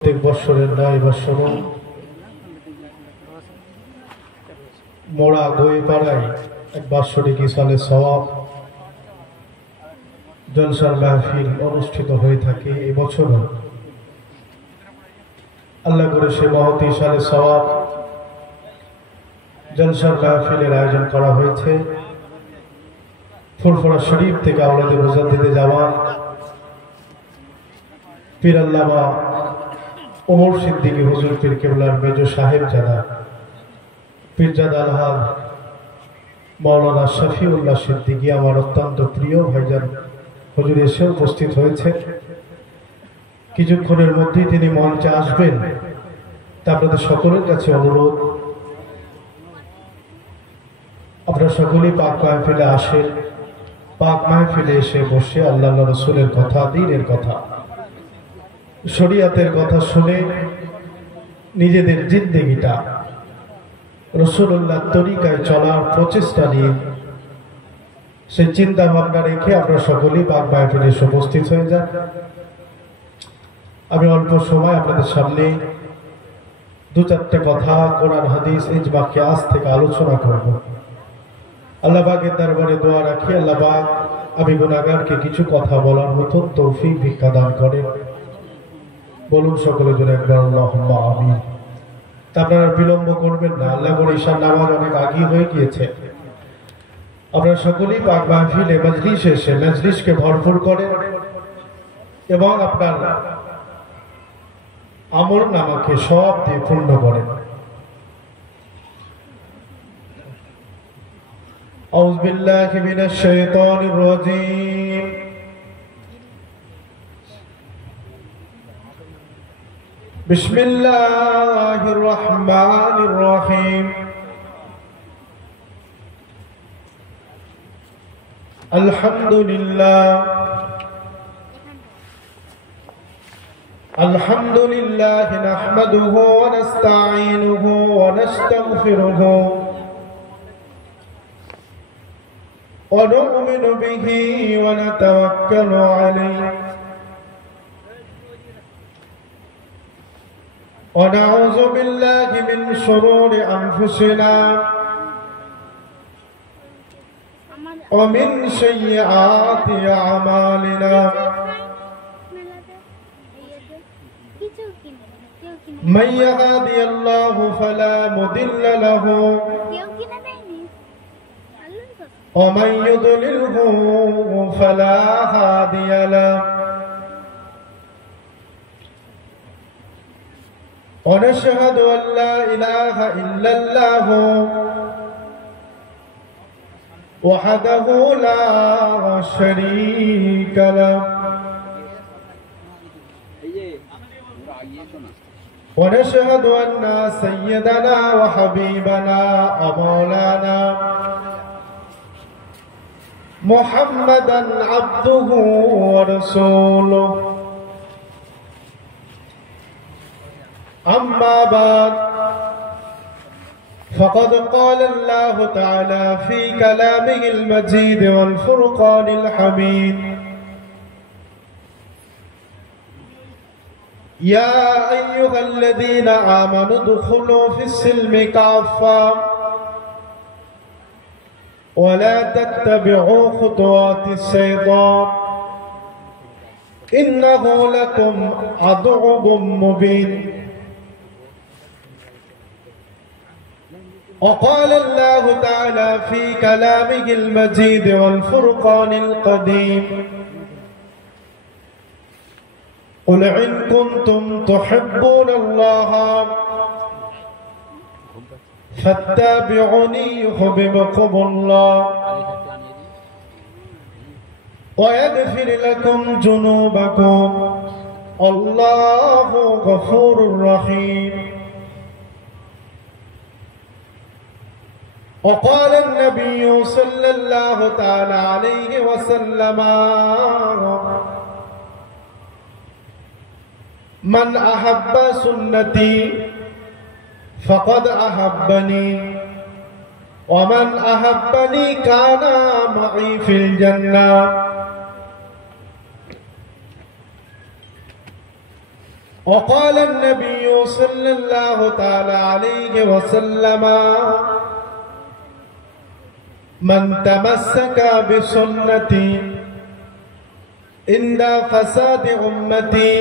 প্রত্যেক বৎসরের ন্যায় বৎসরও মোড়া গইপাড়ায় এক বাৎসরিক ইসালে সওয়াব জলসার মাহফিল অনুষ্ঠিত হয়ে থাকে। এবছরও আল্লাহ করে সে মহৎ ইসালে সওয়াব জলসার মাহফিলের আয়োজন করা হয়েছে। ফুরফুরা শরীফ থেকে আওলাদে মুজাদ্দিদে জামান পীর আল্লামা ওমর সিদ্দিকী হুজুর পীর কেবলার মেজ সাহেব জাদা পীরজাদা আলহাজ মাওলানা শফিউল্লাহ সিদ্দিকী আমার অত্যন্ত প্রিয় ভাইজান হুজুর এসে উপস্থিত হয়েছে। কিছুক্ষণের মধ্যেই তিনি মঞ্চে আসবেন। তা আপনাদের সকলের কাছে অনুরোধ, আপনারা সকলেই পাক মাহফিলে আসেন। পাক মাহফিলে এসে বসে আল্লাহ রাসূলের কথা, দ্বীনের কথা, শরীয়তের কথা শুনে নিজেদের জিন্দেগিটা রাসূলুল্লাহর তরিকায় চলার প্রচেষ্টা নিয়ে সেই চিন্তা ভাবনা রেখে আমরা সকলেই পাক মাহফিলে এসে উপস্থিত হয়ে যান। আমি অল্প সময় আপনাদের সামনে দু চারটে কথা কোরআন হাদিস ইজমা কিয়াস থেকে আলোচনা করব। আল্লাহ পাকের দরবারে দোয়া রাখি, আল্লাহ পাক আমি গুনাহগারকে কিছু কথা বলার মতো তৌফিক ভিক্ষা দান করেন। বলুন সকলে জন্য একবার আল্লাহুম্মা আমিন। আপনারা বিলম্ব করবেন না, আল্লাহ করে ঈশার নামাজ অনেক আগে হয়ে গিয়েছে। আপনারা সকলেই পাক মাহফিলে মজলিসে এসে মজলিসকে ভরপুর করেন এবং আপনার আমল নামাকে সব দিয়ে পূর্ণ করেন। আউযু বিল্লাহি মিনাশ শাইতানির রাজীম। বিসমিল্লাহির রহমানির রহিম। আলহামদুলিল্লাহ নাহমাদুহু ওয়া নাস্তাঈনুহু ওয়া নাস্তাগফিরুহু ওয়া নু'মিনু বিহি ওয়া নাতাওয়াক্কালু আলাইহি ونعوذ بالله من شرور أنفسنا ومن سيئات أعمالنا من يهدي الله فلا مضل له ومن يضلله فلا هادي له ونشهد أن لا إله إلا الله وحده لا شريك له ونشهد أن سيدنا وحبيبنا ومولانا محمدا عبده ورسوله أما بعد فقد قال الله تعالى في كلامه المجيد والفرقان الحميد يا أيها الذين آمنوا ادخلوا في السلم كافة ولا تتبعوا خطوات الشيطان إنه لكم عدو مبين وقال الله تعالى في كلامه المجيد والفرقان القديم قل إن كنتم تحبون الله فاتبعوني يحببكم الله ويغفر لكم ذنوبكم الله غفور رحيم وقال النبي صلى الله تعالى عليه وسلم من أحب سنتي فقد أحبني ومن أحبني كان معي في الجنة وقال النبي صلى الله تعالى عليه وسلم من تمسك بسنتي عند فساد أمتي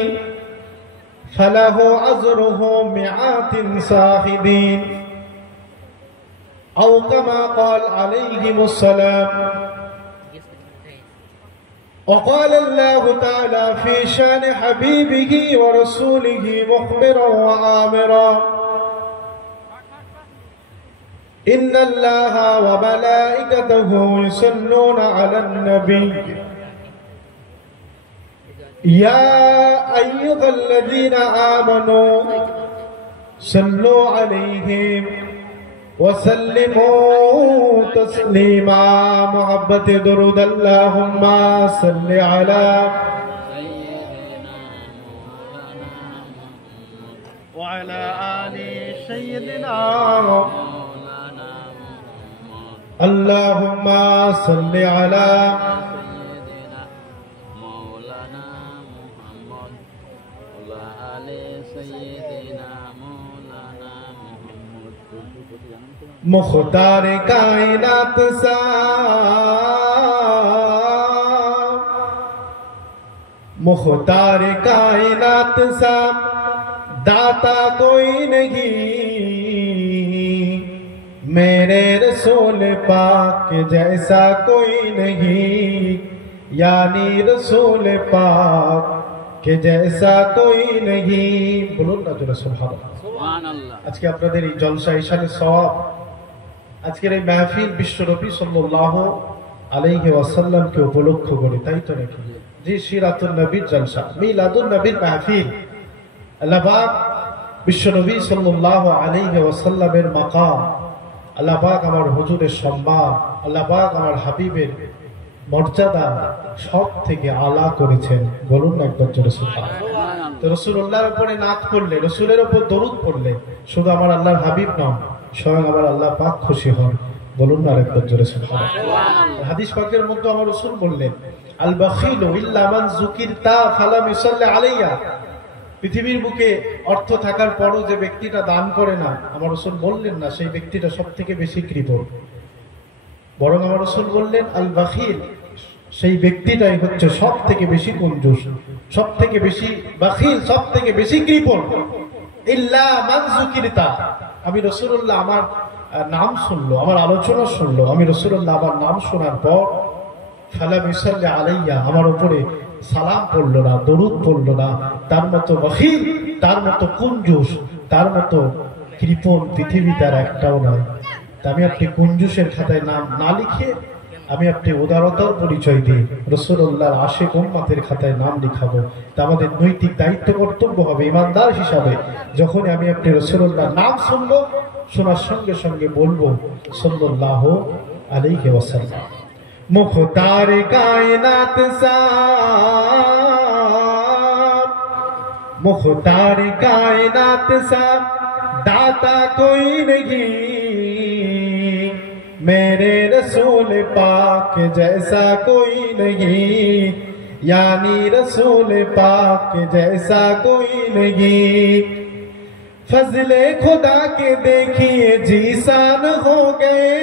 فله أجره مئات شاهدين أو كما قال عليهم السلام. وقال الله تعالى في شان حبيبه ورسوله مخبرا وآمرا إن الله وملائكته يصلون على النبي يا أيها الذين آمنوا صلوا عليه وسلموا تسليما. محبت درود اللهم صل على سيدنا وعلى آل سيدنا اللهم صل على سيدنا مولانا محمد وعلى آل سيدنا मुख्तार कायनात सा मुख्तार कायनात सा दाता कोई नहीं मेरे रसूल पाक जैसा कोई नहीं यानी रसूल पाक के जैसा कोई नहीं। बोलুন না জোরে সুবহানাল্লাহ। আজকে আপনাদের এই জলসা ইশানে সওয়াব আজকের এই মাহফিল বিশ্বনবী সাল্লাল্লাহু আলাইহি ওয়াসাল্লামকে উপলক্ষ করে, তাই তো নাকি? জি, সিরাতুন নবীর জলসা, মিলাদুন নবীর মাহফিল। আল্লাহ পাক বিশ্বনবী সাল্লাল্লাহু আলাইহি ওয়াসাল্লামের মাকাম, আল্লাহ পাক আমার হুজুরের সম্মান, আল্লাহ পাক আমার হাবিবের মর্যাদা সব থেকে আলা করেছেন। বলুন না একবার জোরে সুবহানাল্লাহ। তো রাসূলুল্লাহর উপরে নাত পড়লে, রাসূলের উপর দরুদ পড়লে শুধু আমার আল্লাহর হাবিব নন, স্বয়ং আমার আল্লাহ পাক খুশি হন। বলুন না একবার জোরে সুবহানাল্লাহ। হাদিস পাকের মধ্যে আমার রাসূল বললেন, আল বাখিলু ইল্লা মান যুকিরতা ফালাম ইসাল্লি আলাইয়া। পৃথিবীর বুকে অর্থ থাকার পরও যে ব্যক্তিটা দান করে না, আমার রাসূল বললেন না সেই ব্যক্তিটা সবথেকে বেশি কৃপণ, বরং আমার রাসূল বললেন আল বাখিল, সেই ব্যক্তিটাই হচ্ছে সব থেকে বেশি কঞ্জুস, সব থেকে বেশি বাখিল, সব থেকে বেশি কৃপণ। ইল্লা মান যুকিরতা, আমি রাসূলুল্লাহ আমার নাম শুনলো, আমার আলোচনা শুনলো, আমি রাসূলুল্লাহ আমার নাম শোনার পর ফালাম ইসাল্লি আলাইয়া, আমার উপরে সালাম পড়লো না, দরুদ পড়লো না, তার মতো বাখিল, তার মতো কঞ্জুস, তার মতো কৃপণ পৃথিবীতে আর একটাও নয়। আমি আপনি কঞ্জুসের খাতায় নাম না লিখে আমি আপনি উদারতার পরিচয় দিয়ে রাসূলুল্লাহর আশিক উম্মতের খাতায় নাম লিখাবো। তা আমাদের নৈতিক দায়িত্ব কর্তব্য হবে ইমানদার হিসাবে, যখন আমি আপনি রাসূলুল্লাহর নাম শুনবো, শোনার সঙ্গে সঙ্গে বলবো সাল্লাল্লাহু আলাইহি ওয়াসাল্লাম। মুখতার কায়নাত সা मुख्तार कायनात सा दाता कोई नहीं मेरे रसूल पाक जैसा कोई नहीं यानी रसूल पाक जैसा कोई नहीं। फजले खुदा के देखिए जीसान हो गए,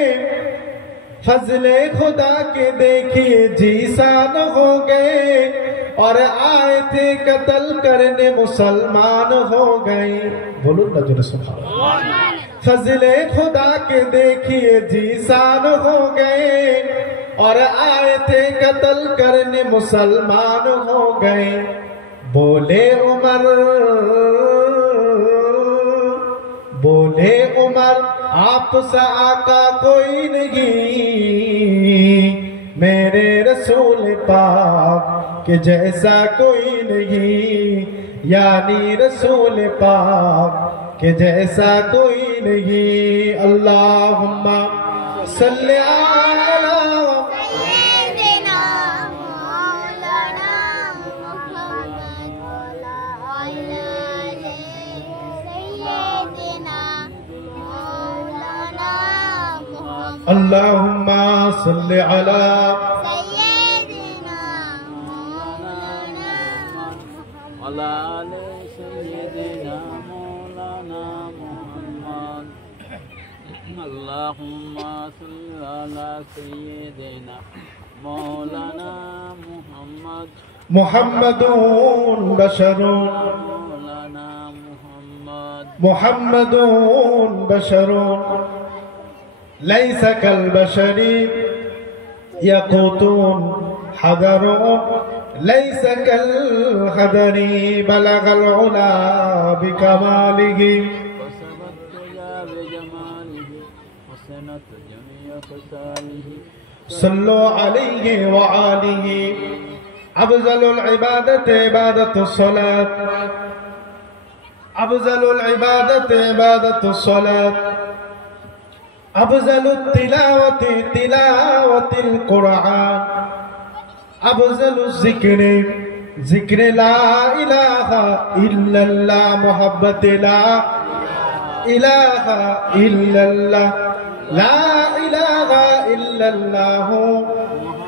फजले खुदा के देखिए जीसान हो गए और आए थे कत्ल करने मुसलमान हो गए। बोलूं ना जो सुबह फजले खुदा के देखिए जीसान हो गए और आए थे कत्ल करने मुसलमान हो गए। बोले उमर आपसा आका कोई नहीं मेरे रसूल पाक के जैसा कोई नहीं यानी रसूल पाक के जैसा कोई नहीं। अल्लाहुम्मा सल्ली अला सय्यिदिना मौलाना मुहम्मद वअला आलि सय्यिदिना मौलाना मुहम्मद। अल्लाहुम्मा सल्ली अला सय्यिदिना मौलाना मुहम्मद वअला आलि سيدنا مولانا محمد اللهم صل على سيدنا مولانا محمد محمد بشر مولانا محمد محمد بشر ليس كالبشر يقوت حذر ليس كالحذر بلغ العلا بكماله وسبت يا بجماله حسنت جميع خصاله صلوا عليه وآله أفضل العبادة عبادة الصلاة أفضل العبادة عبادة الصلاة أفضل التلاوة تلاوة القرآن أفضل الذكر ذكر لا إله إلا الله محبة لا إله إلا الله لا إله إلا الله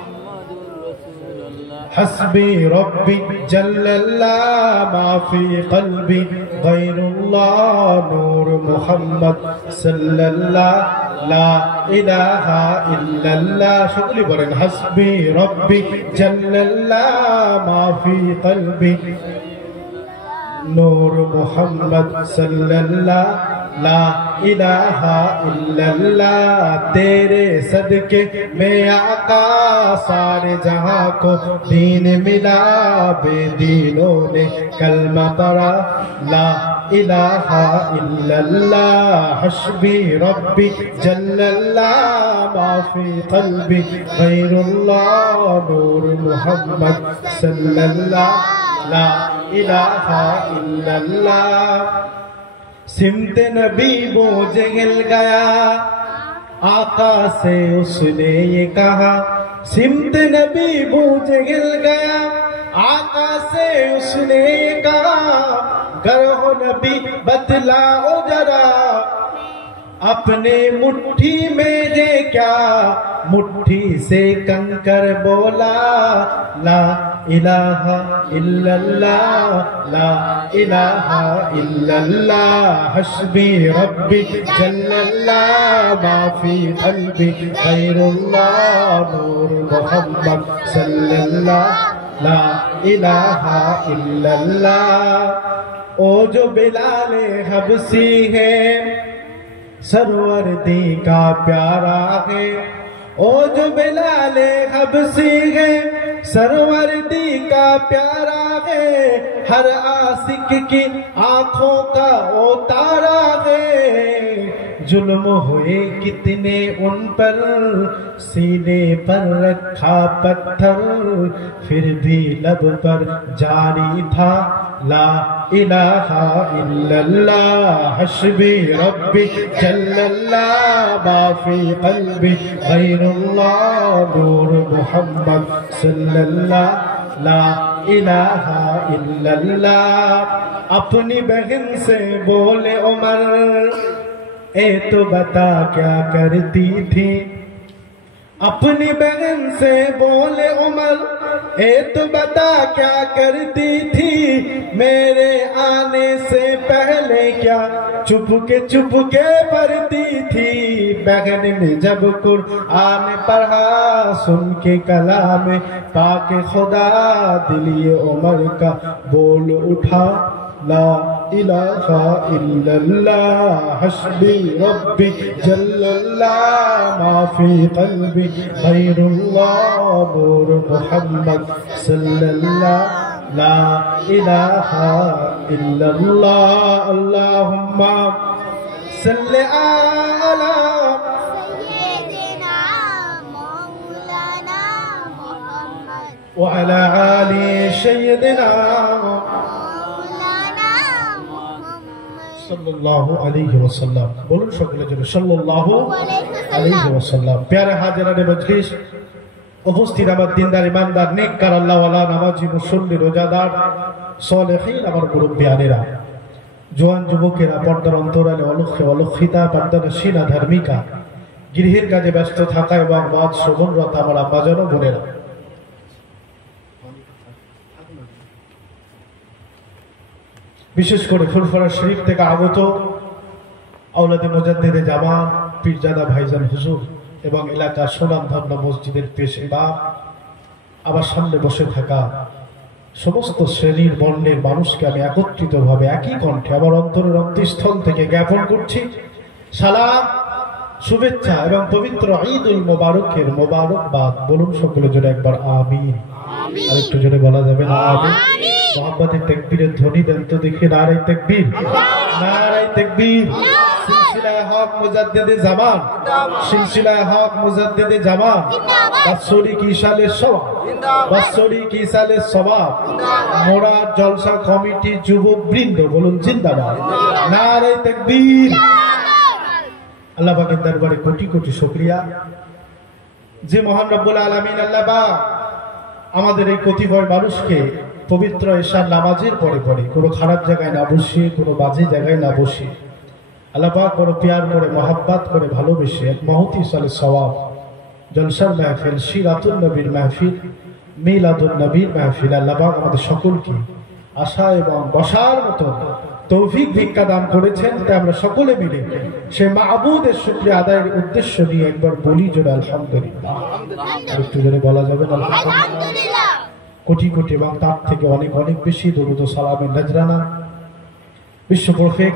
محمد رسول الله حسبي ربي جل الله ما في قلبي غير الله نور محمد صلى الله لا إله إلا الله شغلي برن حسبي ربي جل الله ما في قلبي نور محمد صلى الله لا इलाहा इल्लल्लाह तेरे सदके में आका सारे जहां को दीन मिला बेदीनों ने कलमा पढ़ा ला इलाहा इल्लल्लाह हस्बी रब्बी जल्लल्लाह माफी कल्बी गैरुल्लाह नूर मुहम्मद सल्लल्लाह ला इलाहा इल्लल्लाह सिमते नबी बोझ हिल गया आका से उसने ये कहा सिमते नबी बोझ हिल गया आका से उसने ये कहा गर हो नबी बतलाओ जरा अपने मुट्ठी में है क्या मुट्ठी से कंकर बोला ला इलाहा इल्लल्लाह ला इलाहा इल्लल्लाह हस्बी रब्बी जल्लल्लाह माफी कल्बी खैरुल्लाह नूर मोहम्मद सल्लल्लाह ला इलाहा इल्लल्लाह ओ जो बिलाले हबसी है सरवरदी का प्यारा है ओ जो बिलाले हबसी है सरवरदी का प्यारा है हर आशिक की आंखों का ओ तारा है जुल्म हुए कितने उन पर सीने पर रखा पत्थर फिर भी लब पर जारी था ला इलाहा इल्लल्लाह हस्बी रब्बी जल्लल्लाह माफी कल्बी गैरुल्लाह नूर मुहम्मद सल्लल्लाह ला इलाहा इल्लल्लाह अपनी बहन से बोले उमर ए तो बता क्या करती थी अपनी बहन से बोले उमर ए तो बता क्या करती थी मेरे आने से पहले क्या चुप के पढ़ती थी बहन ने जब कुरान पढ़ा सुन के कलाम पाक खुदा दिलिए उमर का बोल उठा ला इलाहा इल्लल्लाह हस्बी रब्बी जल्लल्लाह माफी कल्बी गैरुल्लाह नूर मुहम्मद सल्लल्लाह ला इलाहा इल्लल्लाह अल्लाहुम्मा सल्लि अला सय्यिदिना मौलाना मुहम्मद व अला आलि सय्यिदिना সাল্লাল্লাহু আলাইহি ওয়াসাল্লাম বলুন সকলের জন্য সাল্লাল্লাহু আলাইহি ওয়াসাল্লাম প্যারা হাজিরানে মজলিস উপস্থিত আমার দিনদার ইমানদার নেককার আল্লাহ ওয়ালা নামাজি মুসল্লি রোজাদার সালেহীন আমার মুরব্বিয়ানেরা জওয়ান যুবকেরা পর্দার অন্তরালে অলক্ষ্যে অলক্ষিতা পর্দানশীলা ধার্মিকা গৃহের কাজে ব্যস্ত থাকা এবং ওয়াজ শ্রবণরত আমার আব্বাজান ও বোনেরা বিশেষ করে ফুরফুরা শরীফ থেকে আগত আওলাদে মুজাদ্দিদে জামান পীরজাদা ভাইজান হুজুর এবং এলাকার সুনামধন্য মসজিদের পেশ ইমাম, আবার সামনে বসে থাকা সমস্ত শ্রেণীর বর্ণের মানুষকে আমি একত্রিতভাবে একই কণ্ঠে আমার অন্তরের অন্তঃস্থল থেকে জ্ঞাপন করছি সালাম, শুভেচ্ছা এবং পবিত্র ঈদুল মোবারকের মোবারকবাদ। বলুন সকলে জোরে একবার আমিন। আর একটু জোরে বলা যাবে না আমিন? মোহাম্মদের তাকবীরের ধ্বনি দেন তো দেখি। নারায়ে তাকবীর, নারায়ে তাকবীর। সিলসিলায়ে হক মুজাদ্দিদে জামান, সিলসিলায়ে হক মুজাদ্দিদে জামান, বাৎসরিক ইসালের সওয়াব, বাৎসরিক ইসালের সওয়াব। মোরা জলসা কমিটি যুবক বৃন্দ বলুন জিন্দাবাদ। নারায়ে তাকবীর। আল্লাহ পাকের দরবারে কোটি কোটি শুকরিয়া যে মহান রব্বুল আলামিন আল্লাহ পাক আমাদের এই কতিপয় মানুষকে পবিত্র এশার নামাজের পরে পরে কোনো খারাপ জায়গায় না বসিয়ে, কোনো বাজে জায়গায় না বসিয়ে আল্লাহ পাক বড় প্যার করে, মহাব্বত করে, ভালোবেসে এক মহতি সালে সওয়াব জলসার মাহফিল, সিরাতুন নবীর মাহফিল, মিলাদুন নবীর মাহফিল আল্লাহ পাক আমাদের সকলকে আশা এবং বসার মতো তৌফিক ভিক্ষা দান করেছেন। তাই আমরা সকলে মিলে সে মাবুদের শুকরিয়া আদায়ের উদ্দেশ্য নিয়ে একবার বলি জোরে আলহামদুলিল্লাহ। একটু জোরে বলা যাবে না আলহামদুলিল্লাহ? কোটি কোটি এবং তার থেকে অনেক অনেক বেশি দরুদ ও সালামের নজরানা বিশ্ব প্রফেট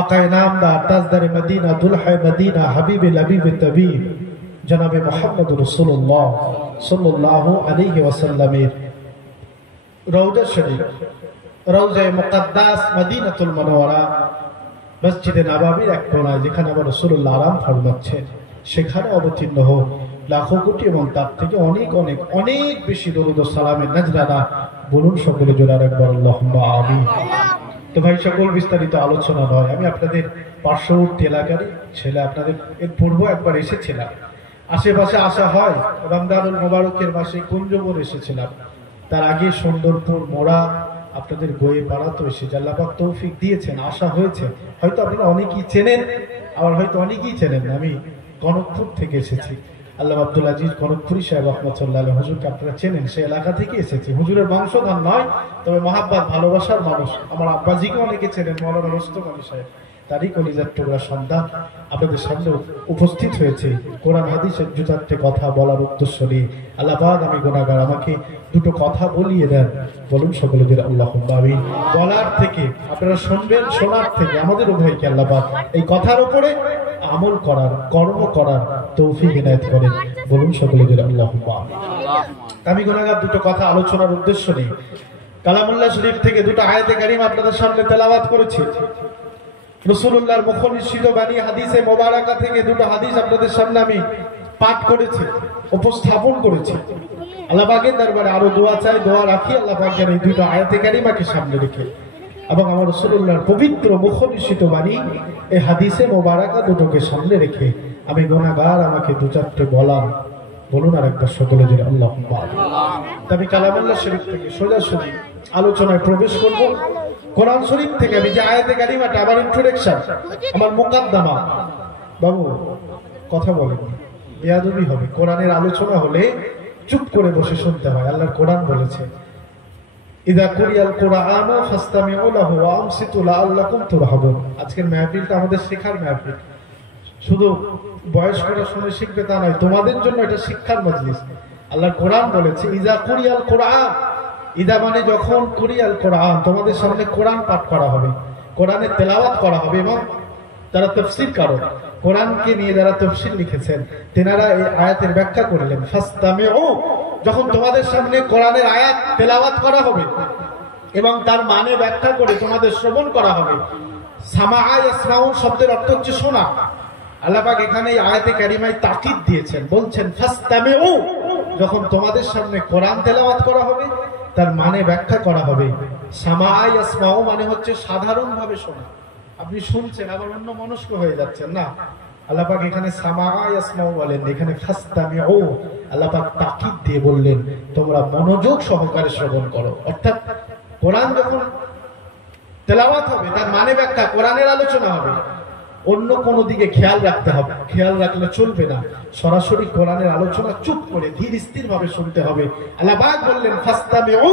আকায়ে নামদার তাজদারে মদিনা দুলহায়ে মদিনা হাবিবে লবিবে তবিব জনাবে মুহাম্মদুর রাসূলুল্লাহ সাল্লাল্লাহু আলাইহি ওয়াসাল্লামের রওজা শরীফ, রওজায়ে মুকদ্দাস মদিনাতুল মুনাওয়ারা মসজিদে নববীর এক কোণায় যেখানে আমার রাসূলুল্লাহ আরাম ফরমাচ্ছেন, সেখানে অবতীর্ণ হোক লাখো কোটি এবং তার থেকে অনেক অনেক অনেক বেশি দরুদ ও সালামের নজরানা। বলুন সকলে জোরে একবার আল্লাহুম্মা আমিন। তো ভাই সকল বিস্তারিত আলোচনা নয়, আমি আপনাদের পার্শ্ববর্তী এলাকারই ছেলে, আপনাদের এর পূর্ব একবার এসেছিলাম, আশেপাশে আসা হয়, রমজানুল মোবারকের মাসে কুঞ্জবন এসেছিলাম, তার আগে সুন্দরপুর মোড়া আপনাদের গোয়ে পাড়া তো এসে আল্লাহ পাক তৌফিক দিয়েছেন, আসা হয়েছে। হয়তো আপনারা অনেকেই চেনেন, আবার হয়তো অনেকেই চেনেন না। আমি কনকপুর থেকে এসেছি, আল্লাহ আব্দুল আজিজ কনকপুরি সাহেব রহমতুল্লাহ আলাইহি হুজুরকে আপনারা চেনেন, সেই এলাকা থেকে এসেছি। হুজুরের বংশধর নয়, তবে মহাব্বত ভালোবাসার মানুষ। আমার আব্বাজিকে অনেকে চেনেন, মৌলানা রুস্তম আলী সাহেব, তারই কলিজার টুকরা সন্তান আপনাদের সামনে উপস্থিত হয়েছে কোরআন হাদিসের দু চারটে কথা বলার উদ্দেশ্য নিয়ে। আল্লাহ পাক আমি গুনাহগার, আমাকে দুটো কথা বলিয়ে দেন। বলুন সকলে যে আল্লাহুম্মা আমিন। বলার থেকে আপনারা শুনবেন, শোনার থেকে আমাদের উভয়কে আল্লাহ পাক এই কথার উপরে আমল করার, কর্ম করার তৌফিক ইনায়েত করেন। বলুন সকলে যে আল্লাহুম্মা আমিন। আমি গুনাহগার দুটো কথা আলোচনার উদ্দেশ্য নিয়ে কালামুল্লাহ শরীফ থেকে দুটো আয়াতে কারিমা আপনাদের সামনে তেলাওয়াত করেছি। রাসূলুল্লাহর মুখ নিঃসৃত বাণী হাদিসে মোবারকা থেকে দুটো হাদিস আপনাদের সামনে আমি পাঠ করেছি, উপস্থাপন করেছি। আল্লাহ পাকের দরবারে আরো দোয়া চাই, দোয়া রাখি আল্লাহ পাক যেন এই দুটো আয়াতে কারিমাকে সামনে রেখে এবং আমার রাসূলুল্লাহর পবিত্র মুখ নিঃসৃত বাণী এই হাদিসে মোবারকা দুটোকে সামনে রেখে আমি গুনাহগার, আমাকে দু চারটে বলার। বলুন আর একবার সকলে যে আল্লাহুম্মা আমিন। আমি কালামুল্লাহ শরীফ থেকে সোজাসুজি আলোচনায় প্রবেশ করব। কোরআন শরীফ থেকে আমি যে আয়াতে কারিমাটা, আমার ইন্ট্রোডাকশন, আমার মুকাদ্দমা। বাবু কথা বলেন, বেয়াদবি হবে। কোরআনের আলোচনা হলে চুপ করে বসে শুনতে হয়। আল্লাহর কোরআন বলেছে ইদা কুরিয়াল কুরআনু ফাসতামিউ লাহু ওয়া আমসিতু লাআল্লাকুম তুরহামুন। আজকের মাহফিলটা আমাদের শেখার মাহফিল, শুধু বয়স্করা শুনে শিখবে তা নয়, তোমাদের জন্য এটা শিক্ষার মজলিস। আল্লাহর কোরআন বলেছে ইদা কুরিয়াল কুরআন, ইদা মানে যখন, কুরিয়াল কোরআন তোমাদের সামনে কোরআন পাঠ করা হবে, কোরআনের তেলাওয়াত করা হবে। এবং যারা তাফসীর কারণ, কোরআনকে নিয়ে যারা তাফসীর লিখেছেন, তেনারা এই আয়াতের ব্যাখ্যা করলেন ফাসতামিউ, যখন তোমাদের সামনে কোরআনের আয়াত তেলাওয়াত করা হবে এবং তার মানে ব্যাখ্যা করে তোমাদের শ্রবণ করা হবে। সামাআ ইয়াসমাউ শব্দের অর্থ হচ্ছে শোনা। আল্লাহ পাক এখানে এই আয়াতে কারিমায় তাকিদ দিয়েছেন, বলছেন ফাসতামিউ, যখন তোমাদের সামনে কোরআন তেলাওয়াত করা হবে তার মানে ব্যাখ্যা করা হবে। সামাআ ইয়াসমাউ মানে হচ্ছে সাধারণভাবে শোনা, আপনি শুনছেন আবার অন্য মনস্ক হয়ে যাচ্ছেন না। আল্লাহ পাক এখানে সামাআ ইয়াসমাউ বলেন, এখানে ফাসতামিউ আল্লাহ পাক তাকিদ দিয়ে বললেন তোমরা মনোযোগ সহকারে শ্রবণ করো। অর্থাৎ কোরআন যখন তেলাওয়াত হবে তার মানে ব্যাখ্যা, কোরআনের আলোচনা হবে, অন্য কোনো দিকে খেয়াল রাখতে হবে, খেয়াল রাখলে চলবে না। সরাসরি কোরআনের আলোচনা চুপ করে ধীর স্থির ভাবে শুনতে হবে। আল্লাহ পাক বললেন ফাসতামিউ,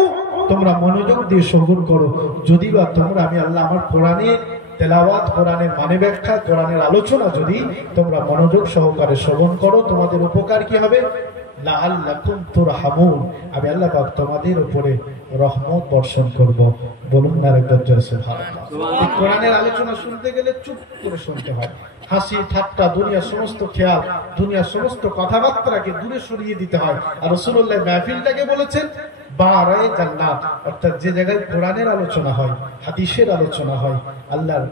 তোমরা মনোযোগ দিয়ে শ্রবণ করো। যদি বা তোমরা আমি আল্লাহ আমার কোরআনের তেলাওয়াত, কোরআনের মানে ব্যাখ্যা, কোরআনের আলোচনা যদি তোমরা মনোযোগ সহকারে শ্রবণ করো, তোমাদের উপকার কি হবে? লাআল্লাকুম তুরহামুন, আমি আল্লাহ পাক তোমাদের উপরে রহমত বর্ষণ করব। বলুন না আরেকবার জোরে সুবহানাল্লাহ। এই কোরআনের আলোচনা শুনতে গেলে চুপ করে শুনতে হয়। হাসি ঠাট্টা, দুনিয়ার সমস্ত খেয়াল, দুনিয়ার সমস্ত কথাবার্তাকে দূরে সরিয়ে দিতে হয়। আর রাসূলুল্লাহ মাহফিলটাকে বলেছেন বারায়ে জান্নাত, অর্থাৎ যে জায়গায় কোরআনের আলোচনা হয়, হাদিসের আলোচনা হয়, আল্লাহর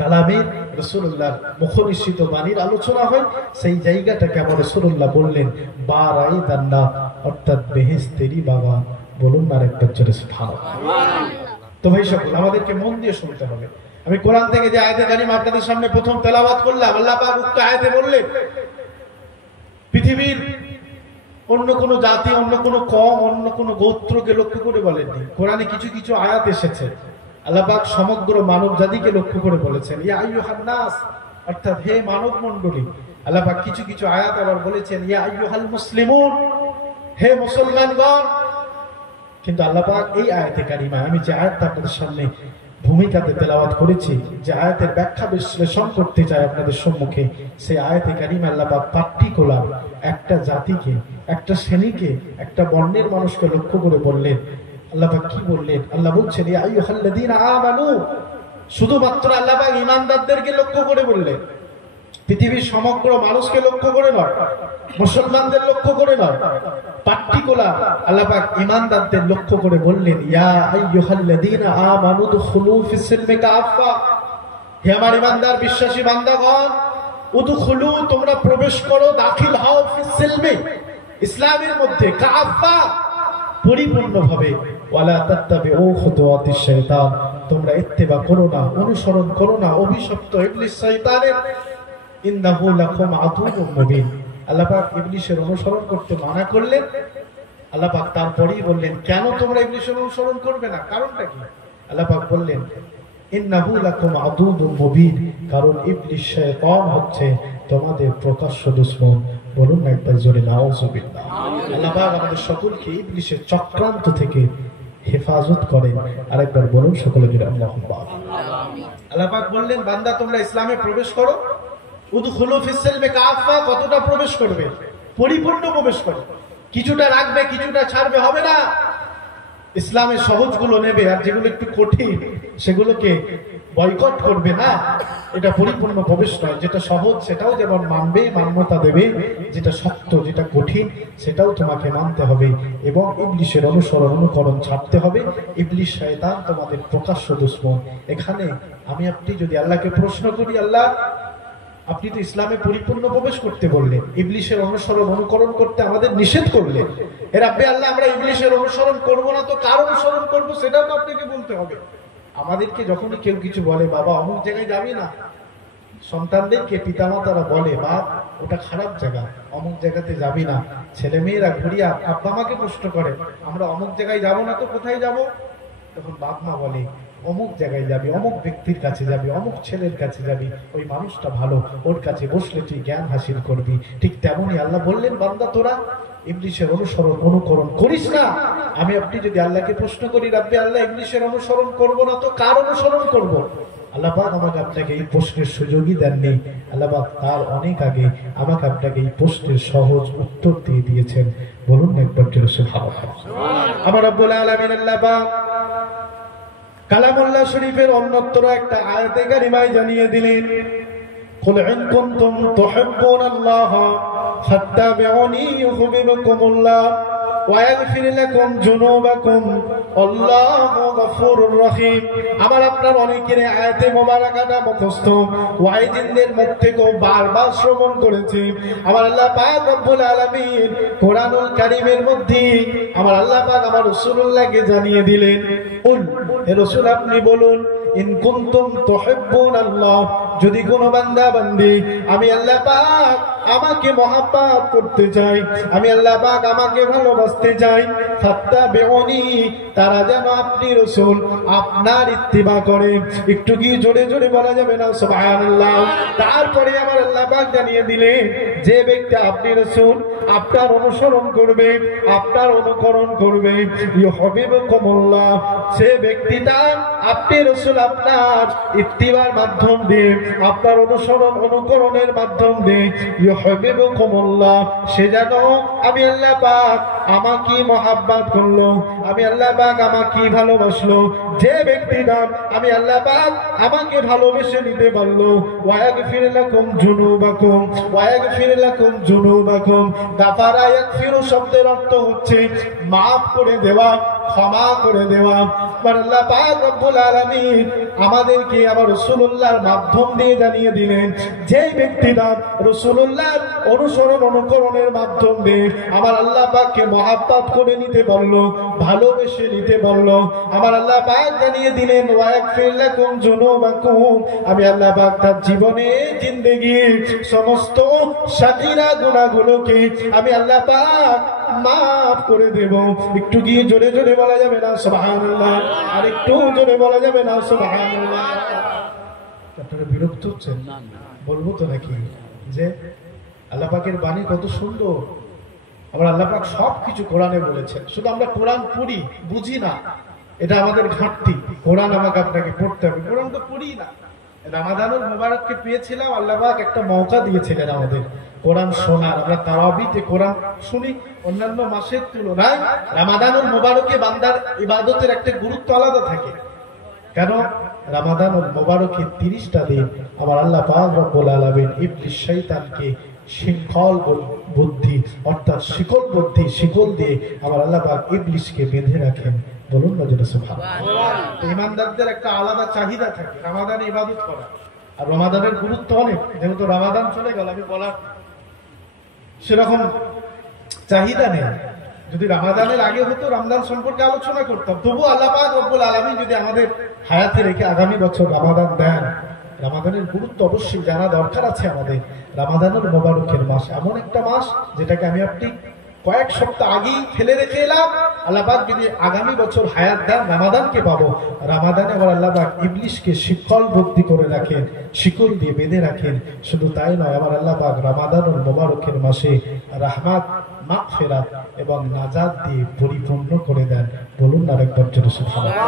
কালামের, রাসূলুল্লাহর মুখনিসৃত বাণীর আলোচনা হয়, সেই জায়গাটাকে আমার রাসূলুল্লাহ বললেন বারায়ে জান্নাত, অর্থাৎ বেহেশতেরই বাগান। বলুন না আরেকবার জোরে সুবহানাল্লাহ। তো ভাই সকল, আমাদেরকে মন দিয়ে শুনতে হবে। আমি কোরআন থেকে যে আয়াতে কারিমা আপনাদের সামনে প্রথম তেলাওয়াত করলাম, আল্লাহ পাক উক্ত আয়াতে বললেন পৃথিবীর অন্য কোন জাতি, অন্য কোন কম, অন্য কোন গোত্রকে লক্ষ্য করে বলেননি। কোরআনে কিছু কিছু আয়াত এসেছে আল্লাহ পাক সমগ্র মানব জাতিকে লক্ষ্য করে বলেছেন ইয়া আইয়ুহান নাস, অর্থাৎ হে মানব মণ্ডলী। আল্লাহ পাক কিছু কিছু আয়াত আবার বলেছেন ইয়া আইয়ুহাল মুসলিমুন, হে মুসলমানগণ। কিন্তু আল্লাহ পাক এই আয়াতে কারিমা, আমি যে আয়াতটা আপনাদের সামনে ভূমিকাতে তেলাওয়াত করেছি, যে আয়াতের ব্যাখ্যা বিশ্লেষণ করতে চাই আপনাদের সম্মুখে, সেই আয়াতে কারিমা আল্লাহ পাক পার্টিকুলার একটা জাতিকে, একটা শ্রেণীকে, একটা বর্ণের মানুষকে লক্ষ্য করে বললেন। আল্লাহ পাক কি বললেন? আল্লাহ বলছেন ইয়া আইয়ুহাল্লাযীনা আমানু, শুধুমাত্র আল্লাহ পাক ঈমানদারদেরকে লক্ষ্য করে বললেন, পৃথিবীর সমগ্র মানুষকে লক্ষ্য করে নয়, মুসলমানদের লক্ষ্য করে নয়, পার্টিকুলার আল্লাহ পাক ঈমানদারদের লক্ষ্য করে বললেন ইয়া আইয়ুহাল্লাযীনা আমানু দুখুলু ফিস সিলমি কাফা, হে আমার ঈমানদার বিশ্বাসী বান্দাগণ, উদখুলু, তোমরা প্রবেশ করো, দাখিল হও, ফিস সিলমি, ইসলামের মধ্যে, কাফা, পরিপূর্ণভাবে, ওয়ালা তাত্তাবিউ খুতুওয়াতিশ শাইতান, তোমরা ইত্তেবা করো না, অনুসরণ করো না অভিশপ্ত ইবলিস শয়তানের, ইন্নাহু লাকুম আদুউম মুবিন। আল্লাহ পাক ইবলিসের অনুসরণ করতে মানা করলেন। আল্লাহ পাক তারপরেই বললেন কেন তোমরা ইবলিসের অনুসরণ করবে না, কারণটা কি? আল্লাহ পাক বললেন ইন্নাহু লাকুম আদুউম মুবিন, কারণ ইবলিস শয়তান হচ্ছে তোমাদের প্রকাশ্য দুশমন। বলুন না একবার জোরে নাউযুবিল্লাহ। আল্লাহ পাক আমাদের সকলকে ইবলিসের চক্রান্ত থেকে হেফাজত করেন। আরেকবার বলুন সকলে জোরে আল্লাহুম্মা আমিন। আল্লাহ পাক বললেন বান্দা তোমরা ইসলামে প্রবেশ করো, উদখুলু ফিস সিলমি কাফা, কতটা প্রবেশ করবে? পরিপূর্ণ প্রবেশ করবে, কিছুটা রাখবে, কিছুটা ছাড়বে, হবে না। ইসলামের সহজগুলো নেবে, আর যেগুলো একটু কঠিন সেগুলোকে বয়কট করবে না। এটা পরিপূর্ণ প্রবেশ নয়। যেটা সহজ সেটাও যেমন মানবে, মান্যতা দেবে, যেটা শক্ত, যেটা কঠিন সেটাও তোমাকে মানতে হবে, এবং ইবলিসের অনুকরণ ছাড়তে হবে। ইবলিস শয়তান তোমাদের প্রকাশ্য দুশমন। এখানে আমি আপনি যদি আল্লাহকে প্রশ্ন করি, আল্লাহ আপনি তো ইসলামে পরিপূর্ণ প্রবেশ করতে বললেন, ইবলিসের অনুকরণ করতে আমাদের নিষেধ করলেন, এর আপনি আল্লাহ আমরা ইবলিসের অনুসরণ করবো না, তো কার অনুসরণ করবো সেটাও তো আপনাকে বলতে হবে। আমাদেরকে যখনই কেউ কিছু বলে, বাবা অমুক জায়গায় যাবি না, সন্তানদেরকে পিতামাতারা বলে বাপ ওটা খারাপ জায়গা, অমুক জায়গাতে যাবি না, ছেলে মেয়েরা ঘুরিয়া আব্বা মাকে প্রশ্ন করে আমরা অমুক জায়গায় যাব না, তো কোথায় যাব? তখন বাপ মা বলে অমুক জায়গায় যাবি, অমুক ব্যক্তির কাছে যাবি, অমুক ছেলের কাছে যাবি, ওই মানুষটা ভালো, ওর কাছে বসলে তুই জ্ঞান হাসিল করবি। ঠিক তেমনই আল্লাহ বললেন বান্দা তোরা ইবলিসের অনুকরণ করিস না। আমি আপনি যদি আল্লাহকে প্রশ্ন করি, রাব্বি আল্লাহ ইবলিসের অনুসরণ করব না, তো কার অনুসরণ করব? আল্লাহ পাক আমাকে আপনাকে এই প্রশ্নের সুযোগই দেননি। আল্লাহ পাক তার অনেক আগে আমাকে আপনাকে এই প্রশ্নের সহজ উত্তর দিয়ে দিয়েছেন। বলুন না একবার জোরে সুবহানাল্লাহ। আমার রব্বুল আলামিন আল্লাহ পাক কালামুল্লাহ শরীফের অন্যতর একটা আয়াতে কারিমায় জানিয়ে দিলেন কুল ইন কুনতুম তুহিব্বুনাল্লাহ ফাত্তাবিউনি ইউহিব্বুকুমুল্লাহ ওয়া ইয়াগফির লাকুম যুনুবাকুম আল্লাহু গফুরুর রহিম। আমার আপনার অনেকের আয়াতে মোবারকাটা মুখস্থ, ওয়াইজিনদের মুখ থেকেও বারবার শ্রবণ করেছি। আমার আল্লাহ পাক রব্বুল আলামিন কোরআনুল কারীমের মধ্যে আমার আল্লাহ পাক আমার রাসূলুল্লাহকে জানিয়ে দিলেন কুল, হে রাসূল আপনি বলুন ইন কুনতুম তুহিব্বুনাল্লাহ, যদি কোনো বান্দা বান্দি আমি আল্লাহ পাক আমাকে মহব্বত করতে চাই, আমি আল্লাহ পাক আমাকে ভালোবাসতে চাই, ফাত্তাবিউনি, তারা যেন আপনি রাসূল আপনার ইত্তিবা করে। একটু কি জোরে জোরে বলা যাবে না সুবহানাল্লাহ? তারপরে আমার আল্লাহ পাক জানিয়ে দিলেন, যে ব্যক্তি আপনি রাসূল আপনার অনুসরণ করবে, আপনার অনুকরণ করবে, ইউহিব্বুকুমুল্লাহ, সে ব্যক্তিটা আপনি রাসূল আপনার ইত্তিবার মাধ্যম দিয়ে, আপনার অনুসরণ অনুকরণের মাধ্যম দিয়ে, ইউহিব্বুকুমুল্লাহ, সে যেন আমি আল্লাহ পাক আমাকে মহব্বত করলো, আমি আল্লাহ পাক আমাকে ভালোবাসলো। যে ব্যক্তিটা আমি আল্লাহ পাক আমাকে ভালোবেসে নিতে পারলো, ওয়ায়াগফির লাকুম যুনুবাকুম, ওয়ায়াগফির লাকুম যুনুবাকুম। গাফারা ইয়াগফিরু শব্দের অর্থ হচ্ছে মাফ করে দেওয়া, ক্ষমা করে দেওয়া। আল্লাহ পাক রব্বুল আলামিন আমাদেরকে আবার রাসূলুল্লাহর মাধ্যম দিয়ে জানিয়ে দিলেন, যে ব্যক্তিরা রাসূলুল্লাহর অনুসরণ অনুকরণের মাধ্যম দিয়ে আমার আল্লাহ পাককে মহব্বত করে নিতে বললো, ভালোবেসে নিতে বললো, আমার আল্লাহ পাক জানিয়ে দিলেন ওয়ায়াগফির লাকুম যুনুবাকুম, আমি আল্লাহ পাক তার জীবনে জিন্দেগি সমস্ত সাগীরা গুনাহগুলোকে আমি আল্লাহ পাক মাফ করে দেব। একটু কি জোরে জোরে বলা যাবে না সুবহানাল্লাহ? আর একটু জোরে বলা যাবে না সুবহানাল্লাহ? আপনারা বিরক্ত হচ্ছেন? বলবো তো নাকি যে আল্লাহ পাকের বাণী কত সুন্দর। আমরা আল্লাহ পাক সবকিছু কোরআনে বলেছেন, শুধু আমরা কোরআন পড়ি বুঝি না, এটা আমাদের ঘাটতি। কোরআন আমাকে আপনাকে পড়তে হবে, কোরআন তো পড়ি না। রামাদানুল মুবারককে পেয়েছিলাম, আল্লাহ পাক একটা মওকা দিয়েছিলেন আমাদের কোরআন শোনার। আমরা তারাবিতে কোরআন শুনি, অন্যান্য মাসের তুলনায় রামাদানুল মুবারকে বান্দার ইবাদতের একটা গুরুত্ব আলাদা থাকে। কেন? রামাদানুল মুবারকে 30টা দিন আমার আল্লাহ পাক রব্বুল আলামিন ইবলিস শয়তানকে শিকল বুদ্ধি অর্থাৎ শিকল বুদ্ধি শিকল দিয়ে আমার আল্লাহ পাক ইবলিসকে বেঁধে রাখেন। বলুন না যেটা সুবহানাল্লাহ। ঈমানদারদের একটা আলাদা চাহিদা থাকে রমাদানে ইবাদত করা, আর রমাদানের গুরুত্ব অনেক। যেহেতু রমাদান চলে গেল, আমি বলার সেরকম চাহিদা নেই। যদি রমাদানের আগে হতো রমজান সম্পর্কে আলোচনা করতাম, তবু আল্লাহ পাক রব্বুল আলামিন যদি আমাদের হায়াতে রেখে আগামী বছর রমাদান দেন, রমাদানের গুরুত্ব অবশ্যই জানা দরকার আছে আমাদের। রমাদানুল মুবারকের মাস এমন একটা মাস যেটাকে আমি আপনি কয়েক সপ্তাহ আগেই ফেলে রেখে এলাম। আল্লাহ পাক যদি আগামী বছর হায়াত দেন, রমাদানকে পাবো। রমাদানে আবার আল্লাহ পাক ইবলিসকে শিকল বদ্ধি করে রাখেন, শিকল দিয়ে বেঁধে রাখেন। শুধু তাই নয়, আমার আল্লাহ পাক রমাদানুল মুবারকের মাসে রাহমাত, মাগফিরাত এবং নাজাত দিয়ে পরিপূর্ণ করে দেন। বলুন না আরেকবার জোরে সুবহানাল্লাহ।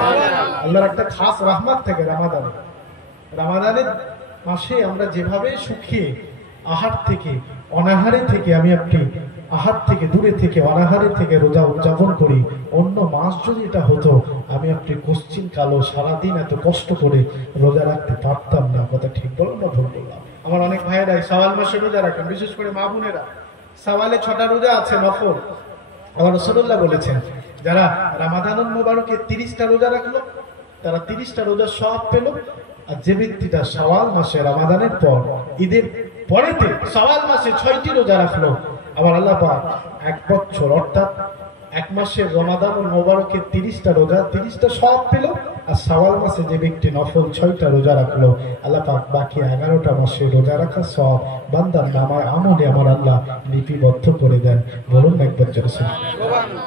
আল্লাহর একটা খাস রহমত থাকে রমাদানে। রমাদানের মাসে আমরা যেভাবে সুখে আহার থেকে অনাহারে থেকে আমি আপনি আহার থেকে দূরে থেকে অনাহারে থেকে রোজা উদযাপন করি, অন্য মাস যদি এটা হতো আমি আপনি কোশ্চিন কালো সারাদিন এত কষ্ট করে রোজা রাখতে পারতাম না। কথা ঠিক বলুন না ভুল বললাম? আমার অনেক ভাইয়েরাই শাওয়াল মাসে রোজা রাখেন, বিশেষ করে মা বোনেরা। শাওয়ালে 6টা রোজা আছে নফল। আমার রাসূলুল্লাহ বলেছেন, যারা রমাদানুল মুবারকে 30টা রোজা রাখলো তারা 30টা রোজার সওয়াব পেল। আর যে ব্যক্তিটা শাওয়াল মাসে রমাদানের পর ঈদের পরেতে শাওয়াল মাসে 6টি রোজা রাখলো, আবার আল্লাহ পাক 1 বছর অর্থাৎ 1 মাসে রমাদানুল মুবারকে 30টা রোজা 30টা সওয়াব পেল। আর শাওয়াল মাসে যে ব্যক্তি নফল 6টা রোজা রাখলো, আল্লাহ পাক বাকি 11টা মাসে রোজা রাখার সওয়াব বান্দার নামায় আমলে আমার আল্লাহ লিপিবদ্ধ করে দেন। বলুন একবার জোরে সুবহানাল্লাহ।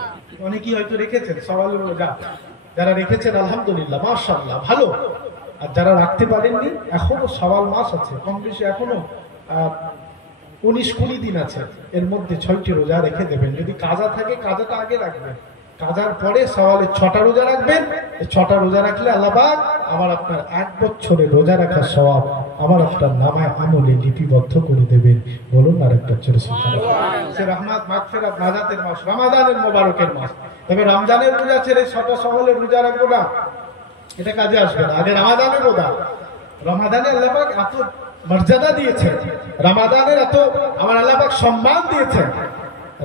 অনেকেই হয়তো রেখেছেন শাওয়ালের রোজা, যারা রেখেছেন আলহামদুলিল্লাহ মাশাআল্লাহ ভালো। আর যারা রাখতে পারেননি, এখনো শাওয়াল মাস আছে, কম বেশি এখনো 19-20 দিন আছে, এর মধ্যে 6টি রোজা রেখে দেবেন। যদি কাজা থাকে কাজাটা আগে রাখবেন, কাজার পরে শাওয়ালে 6টা রোজা রাখবেন। এই 6টা রোজা রাখলে আল্লাহ পাক আমার আপনার 1 বছরে রোজা রাখার সওয়াব আমার আপনার নামায় আমলে লিপিবদ্ধ করে দেবেন। বলুন আরেকটা জোরে সুবহানাল্লাহ। সে রহমত, মাগফিরাত, নাজাতের মাস, রমাদানের মুবারকের মাস। তবে রমজানের রোজা ছেড়ে 6টা শাওয়ালের রোজা রাখবো না, এটা কাজে আসবে না। আগে রমাদানের রোজা, রমাদানে আল্লাহ পাক এত মর্যাদা দিয়েছেন, রমাদানের এত আমার আল্লাহ পাক সম্মান দিয়েছেন।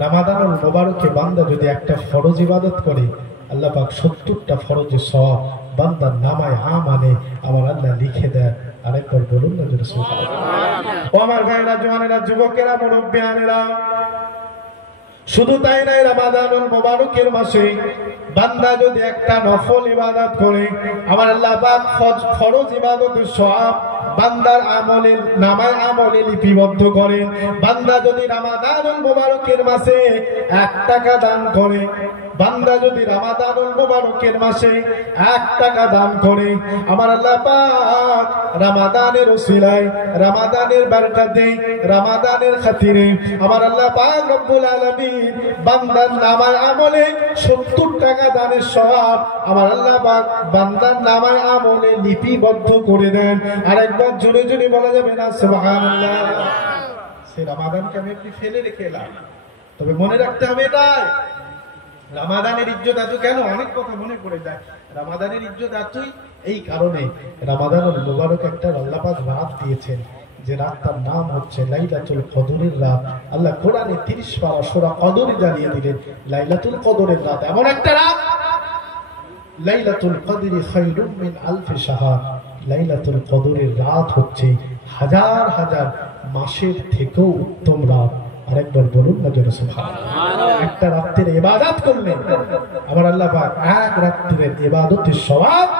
রমাদানুল মুবারকে বান্দা যদি একটা ফরজ ইবাদত করে, আল্লাহ পাক 70টা ফরজের সওয়াব বান্দার নামায় আমলে আমার আল্লাহ লিখে দেন। আরেকবার বলুন না জোরে সুবহানাল্লাহ। ও আমার ভাইরা, জওয়ানেরা, যুবকেরা, মুরব্বিয়ানেরা, শুধু তাই নাই, রমাদানুল মুবারকের মাসে বান্দা যদি একটা নফল ইবাদত করে, আমার আল্লাহ পাক ফরজ ইবাদতের সওয়াব বান্দার আমলের নামায় আমলে লিপিবদ্ধ করেন। বান্দা যদি রমাদানুল মুবারকের মাসে 1 টাকা দান করে, বান্দা যদি রমাদানুল মুবারকের মাসে 1 টাকা দান করে, আমার আল্লাহ পাক রমাদানের ওসিলায়, রমাদানের বরকতে, রমাদানের খাতিরে আমার আল্লাহ পাক রব্বুল আলামিন বান্দার নামায় আমলে 70 টাকা দানের সওয়াব আমার আল্লাহ পাক বান্দার নামায় আমলে লিপিবদ্ধ করে দেন। আরেকবার জোরে জোরে বলা যাবে না সুবহানাল্লাহ? সেই রমাদানকে আমি আপনি ফেলে রেখে এলাম, তবে মনে রাখতে হবে এটাই, রমাদানের ইজ্জত এত কেন? অনেক কথা মনে পড়ে যায়। রমাদানের ইজ্জত এতই এই কারণে, রমাদানুল মুবারক একটা আল্লাহ পাক রাত দিয়েছেন, যে রাতটার নাম হচ্ছে লাইলাতুল কদরের রাত। আল্লাহ কোরআনে 30 পারা সূরা কদরে জানিয়ে দিলেন লাইলাতুল কদরের রাত এমন একটা রাত, লাইলাতুল কদরি খায়রুম মিন আলফি শাহর। লাইলাতুল কদরের রাত হচ্ছে হাজার হাজার মাসের থেকেও উত্তম রাত। আরেকবার বলুন না জোরে সুবহানাল্লাহ। একটা রাতের ইবাদত করলে আমার আল্লাহ পাক এক রাতের ইবাদতের সওয়াব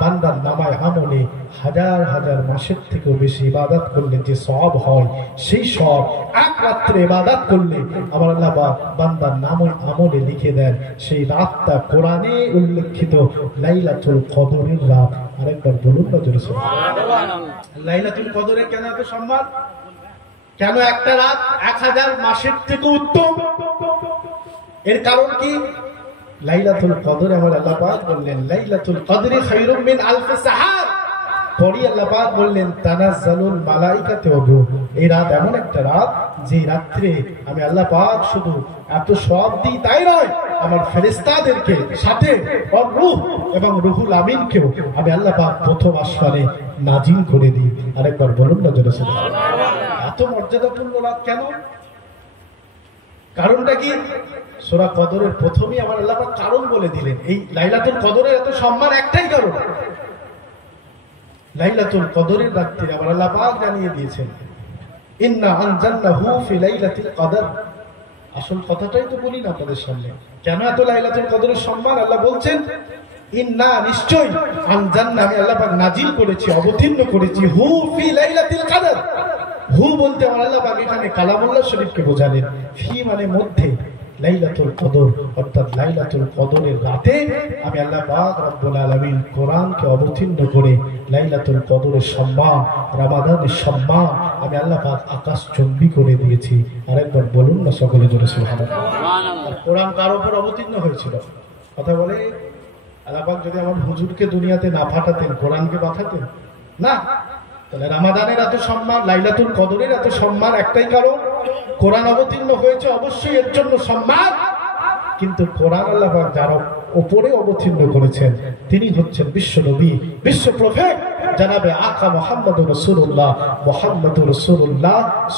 বান্দার নামায় আমলে হাজার হাজার মাসের থেকেও বেশি ইবাদত করলে যে সওয়াব হয়, সেই সওয়াব এক রাত্রে ইবাদত করলে আমার আল্লাহ পাক বান্দার নামায় আমলে লিখে দেন। সেই রাতটা কোরআনে উল্লেখিত লাইলাতুল কদরের রাত। আরেকবার বলুন না জোরে সুবহানাল্লাহ। লাইলাতুল কদরের কেন এত সম্মান? কেন একটা রাত 1000 মাসের থেকে উত্তম? এর কারণ কি? লাইলাতুল কদরে আমার আল্লাহ পাক বললেন লাইলাতুল কদরি খায়রুম মিন আলফি শাহর। পরে আল্লাহ পাক বললেন তানাজ্জালুল মালাইকাতু ওয়া রূহ। এই রাত এমন একটা রাত যে রাত্রে আমি আল্লাহ পাক শুধু এত সওয়াব দিই তাই নয়, আমার ফেরেশতাদেরকে সাথে আর রূহ এবং রুহুল আমিনকেও আমি আল্লাহ পাক প্রথম আসমানে নাজিল করে দিই। আরেকবার বলুন না জোরে সুবহানাল্লাহ। এত মর্যাদাপূর্ণ রাত কেন? কারণটা কি? সূরা কদরের প্রথমেই আমার আল্লাহ পাক কারণ বলে দিলেন। এই লাইলাতুল কদরের এত সম্মান একটাই কারণ, লাইলাতুল কদরের রাত্রে আমার আল্লাহ পাক জানিয়ে দিয়েছেন ইন্না আনজালনাহু ফি লাইলাতিল কদর। আসল কথাটাই তো বলি না আপনাদের সামনে, কেন এত লাইলাতুল কদরের সম্মান? আল্লাহ বলছেন ইন্না নিশ্চয় আনজালনা আমি আল্লাহ পাক নাজিল করেছি, অবতীর্ণ করেছি হু ফি লাইলাতিল কদর। হু বলতে আমার আল্লাহ পাক এখানে কালামুল্লাহ শরীফকে বোঝালেন, ফি মানে মধ্যে, লাইলাতুল কদর অর্থাৎ লাইলাতুল কদরের রাতে আমি আল্লাহ পাক রব্বুল আলামিন কোরআনকে অবতীর্ণ করে লাইলাতুল কদরের সম্মান, রমাদানের সম্মান আমি আল্লাহ পাক আকাশ চুম্বি করে দিয়েছি। আরেকবার বলুন না সকলে জোরে সুবহানাল্লাহ। কোরআন কার উপর অবতীর্ণ হয়েছিল? কথা বলে আল্লাহ পাক যদি আমার হুজুরকে দুনিয়াতে না পাঠাতেন, কোরআনকে পাঠাতেন না? তাহলে রমাদানের এত সম্মান, লাইলাতুল কদরের এত সম্মান একটাই কারণ, কোরআন অবতীর্ণ হয়েছে, অবশ্যই এর জন্য সম্মান। কিন্তু কোরআন আল্লাহ পাক যার উপরে অবতীর্ণ করেছেন তিনি হচ্ছেন বিশ্ব নবী, বিশ্ব প্রফেট জনাবে আকা মুহাম্মদুর রাসূলুল্লাহ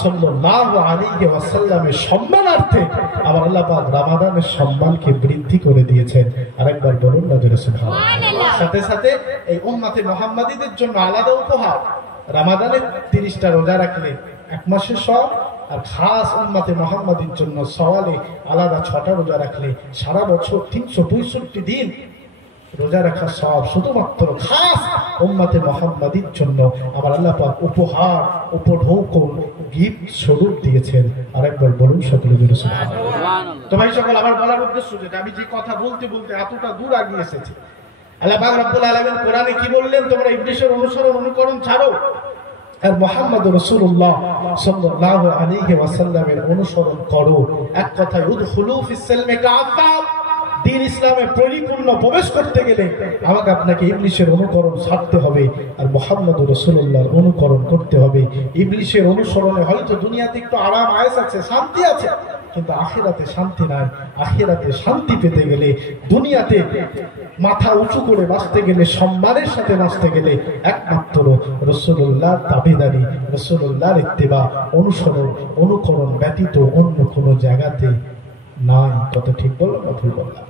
সাল্লাল্লাহু আলাইহি ওয়াসাল্লামের সম্মানার্থে আমার আল্লাহ পাক রমাদানের সম্মানকে বৃদ্ধি করে দিয়েছেন। আরেকবার বলুন না জোরে সুবহানাল্লাহ। সাথে সাথে এই উম্মতে মুহাম্মাদীদের জন্য আলাদা উপহার, রমাদানে 30টা রোজা রাখলে 1 মাসের সওয়াব, আর খাস উম্মতে মুহাম্মাদীর জন্য সওয়ালে আলাদা 6টা রোজা রাখলে সারা বছর 365 দিন রোজা রাখার সওয়াব শুধুমাত্র খাস উম্মতে মুহাম্মাদীর জন্য আমার আল্লাহ পাক উপহার, উপঢৌকন, গিফট স্বরূপ দিয়েছেন। আরেকবার বলুন সকলে জোরে সুবহানাল্লাহ। তো ভাই সকল, আমার বলার উদ্দেশ্য যেটা, আমি যে কথা বলতে বলতে এতটা দূর আগিয়ে এসেছি। আল্লাহ পাক রব্বুল আলামিন কোরআনে কি বললেন? তোমরা ইবলীসের অনুসরণ অনুকরণ ছাড়ো আর মুহাম্মদুর রাসূলুল্লাহ সাল্লাল্লাহু আলাইহি ওয়াসাল্লামের অনুসরণ করো। এক কথায় উদখুলু ফিস সিলমি কাফা। দ্বীন ইসলামে পরিপূর্ণ প্রবেশ করতে গেলে আমাকে আপনাকে ইবলীসের অনুকরণ ছাড়তে হবে আর মুহাম্মদুর রাসূলুল্লাহর অনুকরণ করতে হবে। ইবলীসের অনুসরণে হয়তো দুনিয়াতে একটু আরাম আয়েশ আছে, শান্তি আছে, কিন্তু আখিরাতে শান্তি নাই। আখিরাতে শান্তি পেতে গেলে, দুনিয়াতে মাথা উঁচু করে বাঁচতে গেলে, সম্মানের সাথে বাঁচতে গেলে একমাত্র রাসূলুল্লাহর তাবেদারি, রাসূলুল্লাহর ইত্তেবা, অনুসরণ অনুকরণ ব্যতীত অন্য কোনো জায়গাতে নাই। কথা ঠিক বললাম না ভুল বললাম?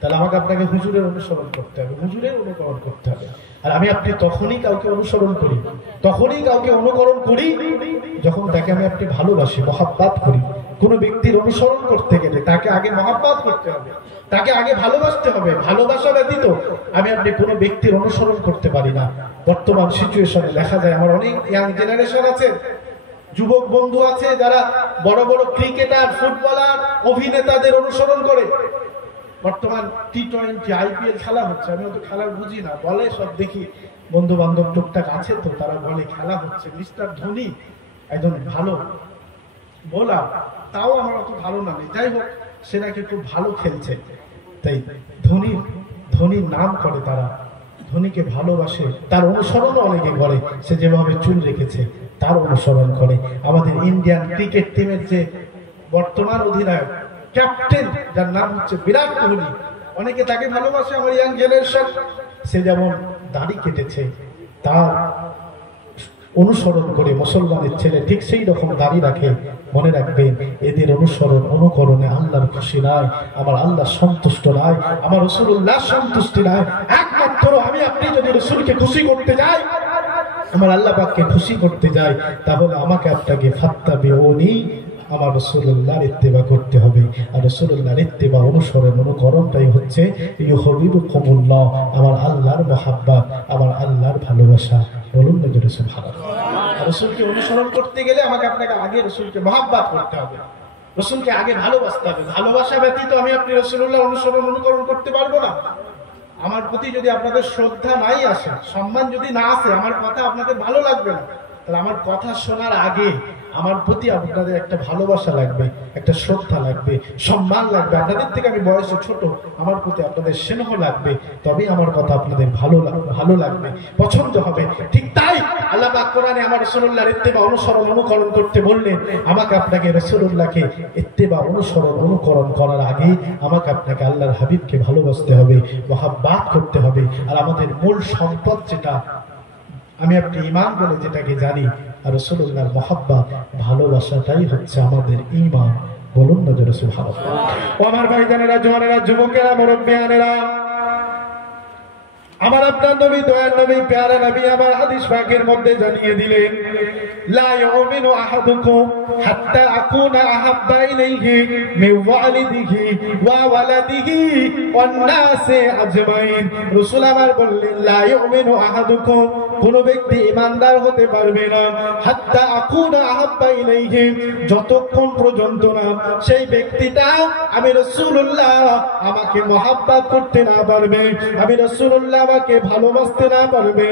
তাহলে আমাকে আপনাকে হুজুরের অনুসরণ করতে হবে, হুজুরের অনুকরণ করতে হবে। আর আমি আপনি তখনই কাউকে অনুসরণ করি, তখনই কাউকে অনুকরণ করি যখন তাকে আমি আপনি ভালোবাসি, মহাব্বত করি, কোনো ব্যক্তির অনুসরণ করতে গেলে তাকে আগে মহাব্বত করতে হবে, তাকে আগে ভালোবাসতে হবে। ভালোবাসা ব্যতীত আমি আপনি কোনো ব্যক্তির অনুসরণ করতে পারি না। বর্তমান সিচুয়েশনে দেখা যায় আমার অনেক ইয়াং জেনারেশন আছে, যুবক বন্ধু আছে যারা বড় বড় ক্রিকেটার, ফুটবলার, অভিনেতাদের অনুসরণ করে। বর্তমান টি20 IPL খেলা হচ্ছে, আমি তো খেলা বুঝি না, বলে সব দেখি বন্ধু বান্ধব টুকটাক আছে তো তারা বলে খেলা হচ্ছে, মিস্টার ধোনি একজন ভালো বোলার, তাও আমার অত ভালো না নেই, যাই হোক সে নাকি খুব ভালো খেলছে, তাই ধোনির নাম করে তারা, ধোনিকে ভালোবাসে, তার অনুসরণও অনেকে করে। সে যেভাবে চুল রেখেছে তার অনুসরণ করে। আমাদের ইন্ডিয়ান ক্রিকেট টিমের যে বর্তমান অধিনায়ক, ক্যাপ্টেন, যার নাম হচ্ছে বিরাট কোহলি, অনেকে তাকে ভালোবাসে। আমার ইয়াং জেনারেশন, সে যেমন দাড়ি কেটেছে তার অনুসরণ করে মুসলমানের ছেলে ঠিক সেই রকম দাড়ি রাখে। মনে রাখবেন, এদের অনুসরণ অনুকরণে আল্লাহর খুশি নাই, আমার আল্লাহ সন্তুষ্ট নাই, আমার রাসূলুল্লাহ সন্তুষ্টি নাই। একমাত্র আমি আপনি যদি রাসূলকে খুশি করতে যাই, আমার আল্লাহ পাককে খুশি করতে যাই, তাহলে আমাকে আপনাকে ফাত্তাবিউনি, আমার রাসূলুল্লাহর ইত্তেবা করতে হবে। আর রাসূলুল্লাহর ইত্তেবা, অনুসরণ অনুকরণটাই হচ্ছে ইউহিব্বুকুমুল্লাহ, আমার আল্লাহর মহাব্বত, আমার আল্লাহর ভালোবাসা। বলুন না জোরে সুবহানাল্লাহ। রাসূলকে অনুসরণ করতে গেলে আমাকে আপনাকে আগে রাসূলকে মহাব্বত করতে হবে, রাসূলকে আগে ভালোবাসতে হবে। ভালোবাসা ব্যতীত আমি আপনি রাসূলুল্লাহর অনুসরণ অনুকরণ করতে পারবো না। আমার প্রতি যদি আপনাদের শ্রদ্ধা নাই আসে, সম্মান যদি না আসে, আমার কথা আপনাদের ভালো লাগবে না। তাহলে আমার কথা শোনার আগে আমার প্রতি আপনাদের একটা ভালোবাসা লাগবে, একটা শ্রদ্ধা লাগবে, সম্মান লাগবে। আপনাদের থেকে আমি বয়সে ছোট, আমার প্রতি আপনাদের স্নেহ লাগবে, তবেই আমার কথা আপনাদের ভালো লাগবে, পছন্দ হবে। ঠিক তাই আল্লাহ পাক কোরআনে আমার রাসূলুল্লাহর ইত্তেবা, অনুসরণ অনুকরণ করতে বললেন। আমাকে আপনাকে রাসূলুল্লাহকে ইত্তেবা, অনুসরণ অনুকরণ করার আগে আমাকে আপনাকে আল্লাহর হাবিবকে ভালোবাসতে হবে, মহাব্বত করতে হবে। আর আমাদের মূল সম্পদ যেটা আমি আপনি ঈমান বলে যেটাকে জানি, আর রাসূলুল্লাহর মহাব্বত, ভালোবাসাটাই হচ্ছে আমাদের ঈমান। বলুন না জোরে সুবহানাল্লাহ। ও আমার ভাইজানেরা, জওয়ানেরা, যুবকেরা, মুরব্বিয়ানেরা, আমার আপনার নবী, দয়ার নবী, প্যারা নবী আমার হাদিস পাকের মধ্যে জানিয়ে দিলেন, লা ইউমিনু আহাদুকুম হাত্তা আকুনা আহাব্বা ইলাইহি মিন ওয়ালিদিহি ওয়া ওয়ালাদিহি ওয়ান নাসি আজমাইন। রাসূল আমার বললেন, লা ইউমিনু আহাদুকুম, কোন ব্যক্তি ঈমানদার হতে পারবে না, হাত্তা আকুনা আহাব্বা ইলাইহি, যতক্ষণ পর্যন্ত না সেই ব্যক্তিটা আমি রাসূলুল্লাহ আমাকে মহব্বত করতে না পারবে, আমি রাসূলুল্লাহ আমাকে ভালোবাসতে না পারবে।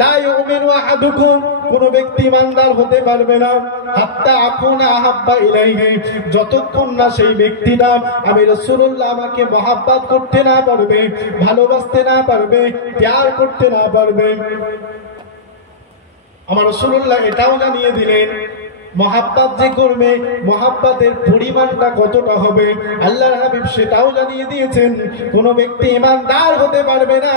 লা ইউমিনু আহাদুকুম, কোন ব্যক্তি ঈমানদার হতে পারবে না, হাত্তা আকুনা আহাব্বা ইলাইহি, যতক্ষণ না সেই ব্যক্তিটা আমি রাসূলুল্লাহ আমাকে মহব্বত করতে না পারবে, ভালোবাসতে না পারবে, প্যার করতে না পারবে। আমার রাসূলুল্লাহ এটাও জানিয়ে দিলেন, মহাব্বত যে করবে, মহাব্বতের পরিমাণটা কতটা হবে আল্লাহর হাবিব সেটাও জানিয়ে দিয়েছেন। কোন ব্যক্তি ঈমানদার হতে পারবে না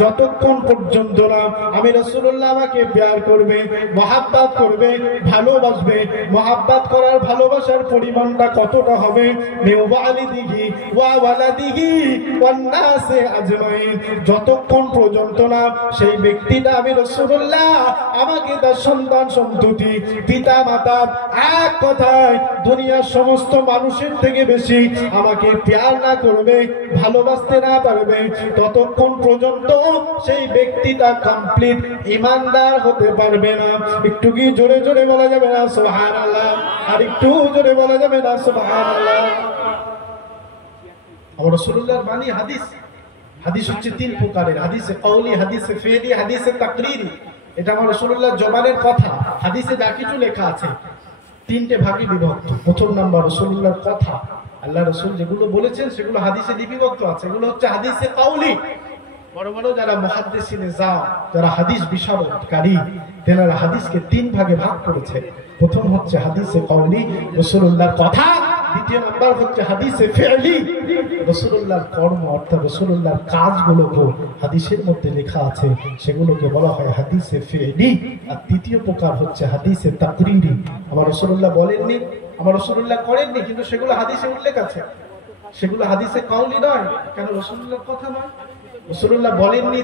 যতক্ষণ পর্যন্ত না আমি রাসূলুল্লাহ আমাকে প্যার করবে, মহাব্বত করবে, ভালোবাসবে। মহাব্বত করার, ভালোবাসার পরিমাণটা কতটা হবে, মিওয়ালিদিহি ওয়া ওয়ালাদিহি ওয়ান নাসি আজমাইন, যতক্ষণ পর্যন্ত না সেই ব্যক্তিটা আমি রাসূলুল্লাহ আমাকে তার সন্তান সন্ততি, পিতা মাতা, এক কথায় দুনিয়ার সমস্ত মানুষের থেকে বেশি আমাকে প্যার না করবে, ভালোবাসতে না পারবে, ততক্ষণ পর্যন্ত সেই ব্যক্তিটা কমপ্লিট ঈমানদার হতে পারবে না। একটু কি জোরে জোরে বলা যাবে না সুবহানাল্লাহ? আর একটু জোরে বলা যাবে না সুবহানাল্লাহ? আমার রাসূলুল্লাহর বাণী হাদিস, হাদিস হচ্ছে তিন প্রকারের, হাদিসে কওলি, হাদিসে ফি'লি, হাদিসে তাকরীরি। এটা আমার রাসূলুল্লাহর জবানের কথা, হাদিসে যা কিছু লেখা আছে তিনটে ভাগে বিভক্ত। প্রথম নাম্বার রাসূলুল্লাহর কথা, আল্লাহ রাসূল যেগুলো বলেছেন সেগুলো হাদিসে লিপিবদ্ধ আছে, এগুলো হচ্ছে হাদিসে কওলি। বড় বড় যারা মুহাদ্দিসিনে যারা হাদিস বিশারদকারী, তেনারা হাদিসকে তিন ভাগে ভাগ করেছে। প্রথম হচ্ছে হাদিসে কওলি, রাসূলুল্লাহর কথা। দ্বিতীয় নাম্বার হচ্ছে হাদিসে ফি'লি, রাসূলুল্লাহর কর্ম অর্থাৎ রাসূলুল্লাহর কাজগুলোকে হাদিসের মধ্যে লেখা আছে সেগুলোকে বলা হয় হাদিসে ফি'লি। আর তৃতীয় প্রকার হচ্ছে হাদিসে তাকরীরি। আমার রাসূলুল্লাহ বলেননি, আমার রাসূলুল্লাহ করেননি, কিন্তু সেগুলো হাদিসে উল্লেখ আছে, সেগুলো হাদিসে কওলি নয়। কেন? রাসূলুল্লাহর কথা নয়, রাসূলুল্লাহ বলেননি,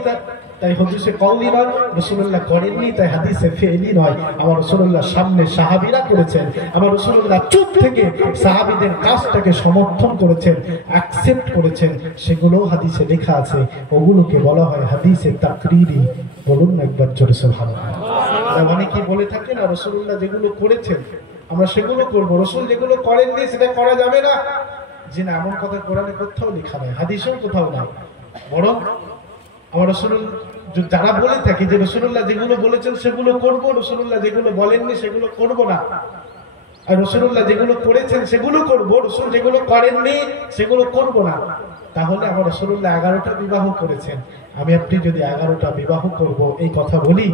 তাই হাদিসে কওলি নয়, রাসূলুল্লাহ করেননি, তাই হাদিসে ফেলি নয়। আমার রাসূলুল্লাহর সামনে সাহাবীরা করেছেন, আমার রাসূলুল্লাহ চুপ থেকে সাহাবীদের কাজটাকে সমর্থন করেছেন, অ্যাকসেপ্ট করেছেন, সেগুলো হাদিসে লেখা আছে। ওগুলোকে বলা হয় হাদিসে তাকরীরি। বলুন না একবার জোরে সুবহানাল্লাহ। অনেকেই বলে থাকেন না রাসূলুল্লাহ যেগুলো করেছেন আমরা সেগুলো করবো, রাসূল যেগুলো করেননি সেটা করা যাবে না। যে না, এমন কথা কোরআনে কোথাও লেখা নাই, হাদিসেও কোথাও নাই। বরং আমার রাসূল যারা বলে থাকে যে রাসূলুল্লাহ যেগুলো বলেছেন সেগুলো করব, রাসূলুল্লাহ যেগুলো বলেননি সেগুলো করব না, আর রাসূলুল্লাহ যেগুলো করেছেন সেগুলো করব, রাসূল যেগুলো করেননি সেগুলো করব না, তাহলে আমার রাসূলুল্লাহ 11টা বিবাহ করেছেন, আমি আপনি যদি 11টা বিবাহ করব এই কথা বলি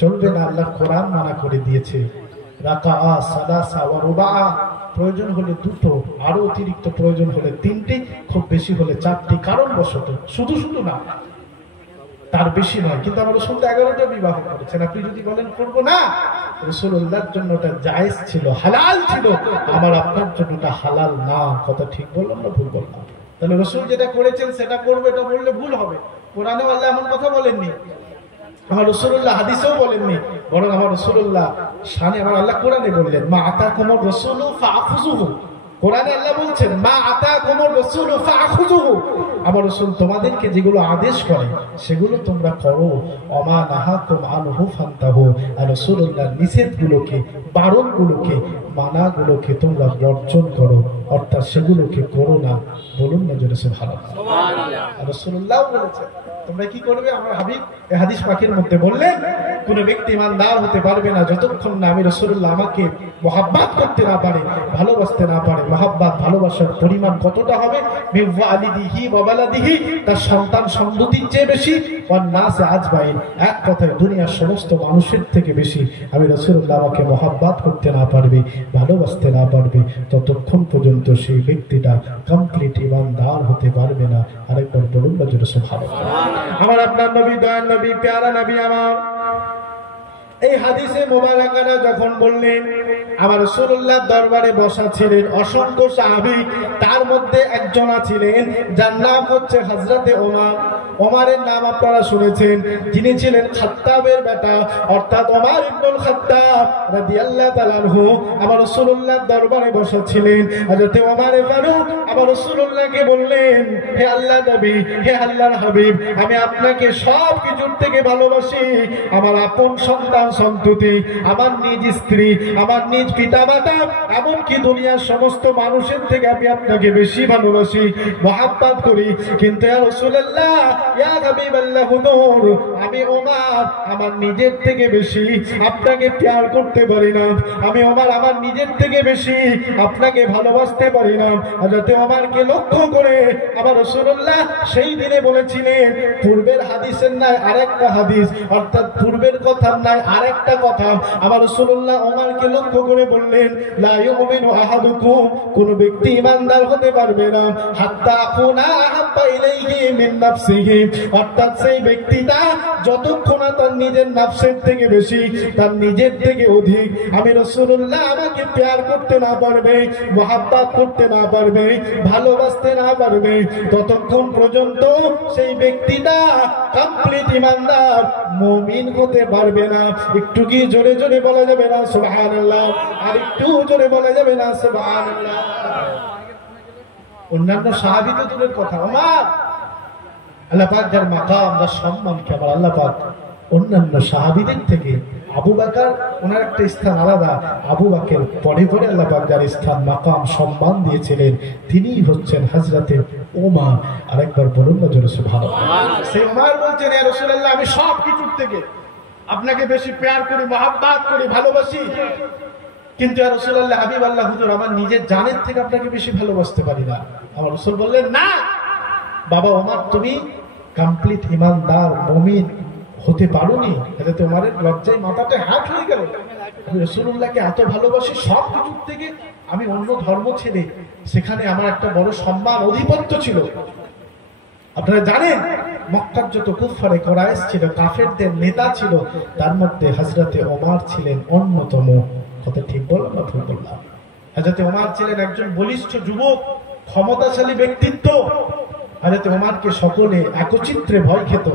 চলবে না। আল্লাহ কোরআন মানা করে দিয়েছে, রাকাআ সালাসা ওয়া রুবাআ, প্রয়োজন হলে দুটো, আরো অতিরিক্ত প্রয়োজন হলে তিনটি, খুব বেশি হলে চারটি, কারণ বশত, শুধু শুধু না, তার বেশি নয়। কিন্তু আমার রাসূল 11টা বিবাহ করেছেন, আপনি যদি বলেন করব না, রাসূলুল্লাহর জন্য এটা জায়েজ ছিল, হালাল ছিল, আমার আপনার জন্য এটা হালাল না। কথা ঠিক বললাম না ভুল বললাম? তাহলে রাসূল যেটা করেছেন সেটা করব, এটা বললে ভুল হবে। কোরআনেও আল্লাহ এমন কথা বলেননি, আমার রাসূলুল্লাহ হাদিসেও বলেননি, বরং আমার রাসূলুল্লাহ শানে আমার আল্লাহ কোরআনে বললেন, মা আতাকুমুর রাসূলু ফাআখুযুহু। কোরআনে আল্লাহ বলছেন মা আতাকুমুর রাসূলু ফাআখুযুহু, আমার রাসূল তোমাদেরকে যেগুলো আদেশ করে সেগুলো তোমরা করো, ওমা নাহাকুম আনহু ফান্তাহু, আর রাসূলুল্লাহর নিষেধগুলোকে, বারণগুলোকে, মানাগুলোকে তোমরা বর্জন করো, অর্থাৎ সেগুলোকে করো না। বলুন না জোরে সুবহানাল্লাহ। আর রাসূলুল্লাহ বলেছেন তোমরা কি করবে? আমার হাবিব এই হাদিস পাকের মধ্যে বললেন, কোন ব্যক্তি ইমানদার হতে পারবে না যতক্ষণ না আমি রাসূলুল্লাহ আমাকে মহব্বত করতে না পারে, ভালোবাসতে না পারে। মহব্বত, ভালোবাসার পরিমাণ কতটা হবে? বিওয়ালিদিহি ওয়া বালাদিহি, তার সন্তান সন্ততির চেয়ে বেশি, ওয়ান নাস আজমাইন, এক কথায় দুনিয়ার সমস্ত মানুষের থেকে বেশি আমি রাসূলুল্লাহ আমাকে মহব্বত করতে না পারবে, ভালোবাসতে না পারবে, ততক্ষণ পর্যন্ত সেই ব্যক্তিটা কমপ্লিট ইমানদার হতে পারবে না। আরেকবার বলুন না জোরে সুবহানাল্লাহ। আমার আপনার নবী, দয়ার নবী, প্যারা নবী আমার এই হাদিসে মোবারকারা যখন বললেন, আমার রাসূলুল্লাহ দরবারে বসা ছিলেন অসংখ্য সাহাবী, তার মধ্যে একজন ছিলেন যার নাম হচ্ছে হযরতে ওমর। ওমরের নাম আপনারা শুনেছেন, যিনি ছিলেন খাত্তাবের বেটা, অর্থাৎ ওমর ইবনুল খাত্তাব রাদিয়াল্লাহু তাআলা আনহু। আমার রাসূলুল্লাহ দরবারে বসা ছিলেন হযরতে ওমর ফারুক। আমার রাসূলুল্লাহকে বললেন, হে আল্লাহর নবী, হে আল্লাহর হাবিব, আমি আপনাকে সব কিছুর থেকে ভালোবাসি, আমার আপন সন্তান সন্ততি, আমার নিজ স্ত্রী, আমার নিজ পিতামাতা, এমনকি দুনিয়ার সমস্ত মানুষের থেকে আমি আপনাকে বেশি ভালোবাসি, মহব্বত করি। কিন্তু ইয়া রাসূলুল্লাহ, ইয়া হাবিবাল্লাহ হুজুর, আমি ওমর আমার নিজের থেকে বেশি আপনাকে প্যার করতে পারি না, আমি ওমর আমার নিজের থেকে বেশি আপনাকে ভালোবাসতে পারি না। হযরত ওমরকে লক্ষ্য করে আমার রাসূলুল্লাহ সেই দিনে বলেছিলেন, পূর্বের হাদিসের নাই আরেকটা হাদিস, অর্থাৎ পূর্বের কথার নাই আরেকটা কথা। আমার রাসূলুল্লাহ ওমরকে লক্ষ্য করে বললেন, লা ইউমিনু আহাদুকুম, কোন ব্যক্তি ঈমানদার হতে পারবে না, হাত্তা আকুনা আহাব্বা ইলাইহি মিন নাফসিহি, অর্থাৎ সেই ব্যক্তিটা যতক্ষণ না তার নিজের নফসের থেকে বেশি, তার নিজের থেকে অধিক আমি রাসূলুল্লাহ আমাকে প্যার করতে না পারবে, মহব্বত করতে না পারবে, ভালোবাসতে না পারবে, ততক্ষণ পর্যন্ত সেই ব্যক্তিটা কমপ্লিট ঈমানদার, মুমিন হতে পারবে না। একটু কি জোরে জোরে বলা যাবে না সুবহানাল্লাহ? আর একটু জোরে বলা যাবে না সুবহানাল্লাহ? অন্যান্য সাহাবী তো দূরের কথা, ওমর আল্লাহ পাক যার মাকাম, যার সম্মানকে আমার আল্লাহ পাক অন্যান্য সাহাবীদের থেকে, আবু বকর ওনার একটা স্থান আলাদা, আবু বকর পরে পরে আল্লাহ পাক যার স্থান, মাকাম, সম্মান দিয়েছিলেন তিনিই হচ্ছেন হযরতে ওমর। আরেকবার বলুন না জোরে সুবহানাল্লাহ। সেই ওমর বলছেন, ইয়া রাসূলুল্লাহ, আমি সব কিছুর থেকে আপনাকে বেশি প্যার করি, মহব্বত করি, ভালোবাসি, কিন্তু ইয়া রাসূলুল্লাহ, হাবিব আল্লাহ হুজুর, আমার নিজের জানের থেকে আপনাকে বেশি ভালোবাসতে পারি না। আমার রাসূল বললেন, না বাবা ওমর, তুমি কমপ্লিট ঈমানদার, মুমিন হতে পারোনি। হযরত ওমরের লজ্জায় মাথাটা হাত হয়ে গেল, আমি রাসূলুল্লাহকে এত ভালোবাসি, সব কিছুর থেকে আমি অন্য ধর্ম ছেড়ে সেখানে আমার একটা বড় সম্মান, আধিপত্য ছিল। আপনারা জানেন মক্কার যত কুফারে কুরাইশ ছিল, কাফেরদের নেতা ছিল, তার মধ্যে হযরতে ওমর ছিলেন অন্যতম। কথা ঠিক বললাম না ভুল বললাম? হযরতে ওমর ছিলেন একজন বলিষ্ঠ যুবক, ক্ষমতাশালী ব্যক্তিত্ব। হযরতে ওমরকে সকলে একচিত্রে ভয় খেত।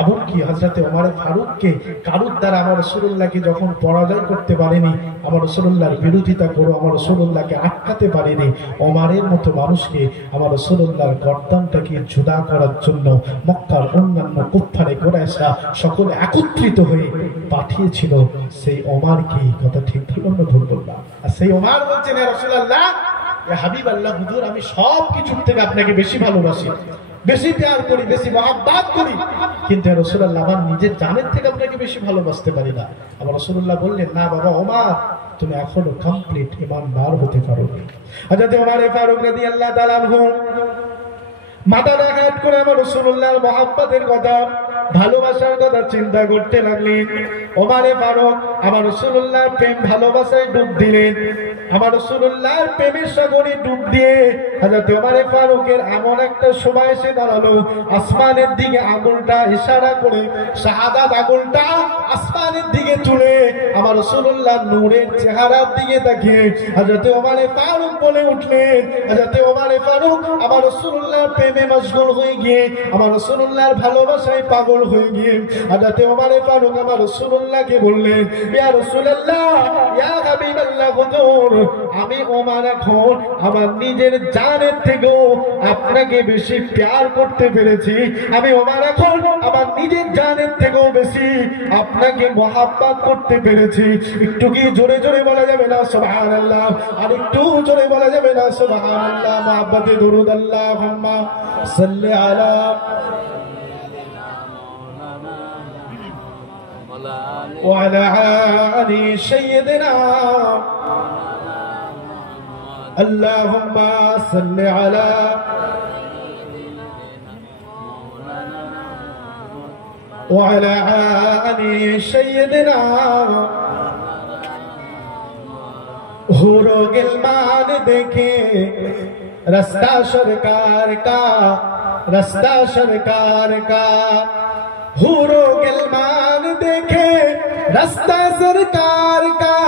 এমনকি হযরতে ওমর ফারুককে কারুর দ্বারা আমার রাসূলুল্লাহকে যখন পরাজয় করতে পারেনি, আমার রাসূলুল্লাহর বিরোধিতা করে আমার রাসূলুল্লাহকে আটকাতে পারেনি, ওমরের মতো মানুষকে আমার রাসূলুল্লাহর গর্দানটাকে জুদা করার জন্য মক্কার অন্যান্য কুফফারে কুরাইশরা সকলে একত্রিত হয়ে পাঠিয়েছিল সেই ওমরকে। কথা ঠিক বললাম না ভুল বললাম? আর সেই ওমর বলছেন, ইয়া রাসূলুল্লাহ, ইয়া হাবিবাল্লাহ, হুজুর আমি সব কিছুর থেকে আপনাকে বেশি ভালোবাসি, বেশি প্যার করি, বেশি মহব্বত করি, কিন্তু রাসূলুল্লাহ আমার নিজের জানের থেকে আপনাকে বেশি ভালোবাসতে পারি না। আবার রাসূলুল্লাহ বললেন, না বাবা ওমর, তুমি এখনো কমপ্লিট ঈমানদার হতে পারোনি। হযরত ওমর ফারুক রাদিয়াল্লাহু তাআলা আনহু মাথাটা হাত করে আমার রাসূলুল্লাহর মহব্বতের কথা, ভালোবাসার কথা চিন্তা করতে লাগলেন। ওমর ফারুক আমার রাসূলুল্লাহর প্রেম ভালোবাসায় ডুব দিলেন। আমার রাসূলুল্লাহর প্রেমের সাগরে ডুব দিয়ে হযরত ওমর ফারুকের এমন একটা সময় এসে দাঁড়ালো, আসমানের দিকে আঙুলটা ইশারা করে, শাহাদাত আঙুলটা আসমানের দিকে তুলে আমার রাসূলুল্লাহর নূরের চেহারার দিকে তাকিয়ে হযরত ওমর ফারুক বলে উঠলেন, হযরত ওমর ফারুক আমার রাসূলুল্লাহর প্রেমে মশগুল হয়ে গিয়ে, আমার রাসূলুল্লাহর ভালোবাসায় পাগল হয়ে গিয়ে হযরত ওমর ফারুক আমার রাসূলুল্লাহকে বললেন, ইয়া রাসূলুল্লাহ, ইয়া হাবিবাল্লাহ, হুজুর আমি ওমর এখন আমার নিজের জানের থেকেও আপনাকে বেশি প্যার করতে পেরেছি। আমি ওমর এখন আমার নিজের জানের থেকেও বেশি আপনাকে মহব্বত করতে পেরেছি। একটু কি জোরে জোরে বলা যাবে না সুবহানাল্লাহ? আর একটু জোরে বলা যাবে না সুবহানাল্লাহ? মহব্বতে দুরূদ আল্লাহুম্মা সাল্লি আলা ওয়া আলা আলি সাইয়্যিদিনা আল্লাহুম্মা সাল্লি আলা ওয়া আলা আলি সাইয়্যিদিনা। হুরো गिलमान देखे रास्ता सरकार का, रास्ता सरकार का, हुरो गिलमान देखे रास्ता सरकार का,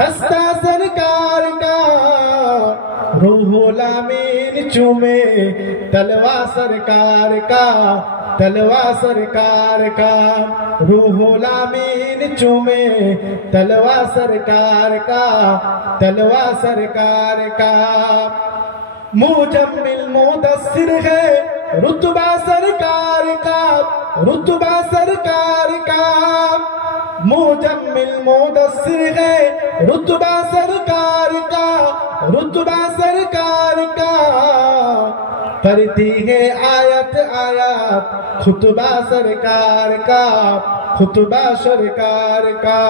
रास्ता सरकार का, रूहुल अमीन चूमे तलवा सरकार का, तलवा सरकार का, रूहुल अमीन चूमे तलवा सरकार का, तलवा सरकार का। मुजम्मिल मुदस्सिर है रुतबा सरकार का, रुतबा सरकार का, मुजम्मिल मुदस्सिर है रुतबा सरकार का, रुतबा सरकार का। पढ़ती है आयत आयत खुतबा सरकार का, खुतबा सरकार का,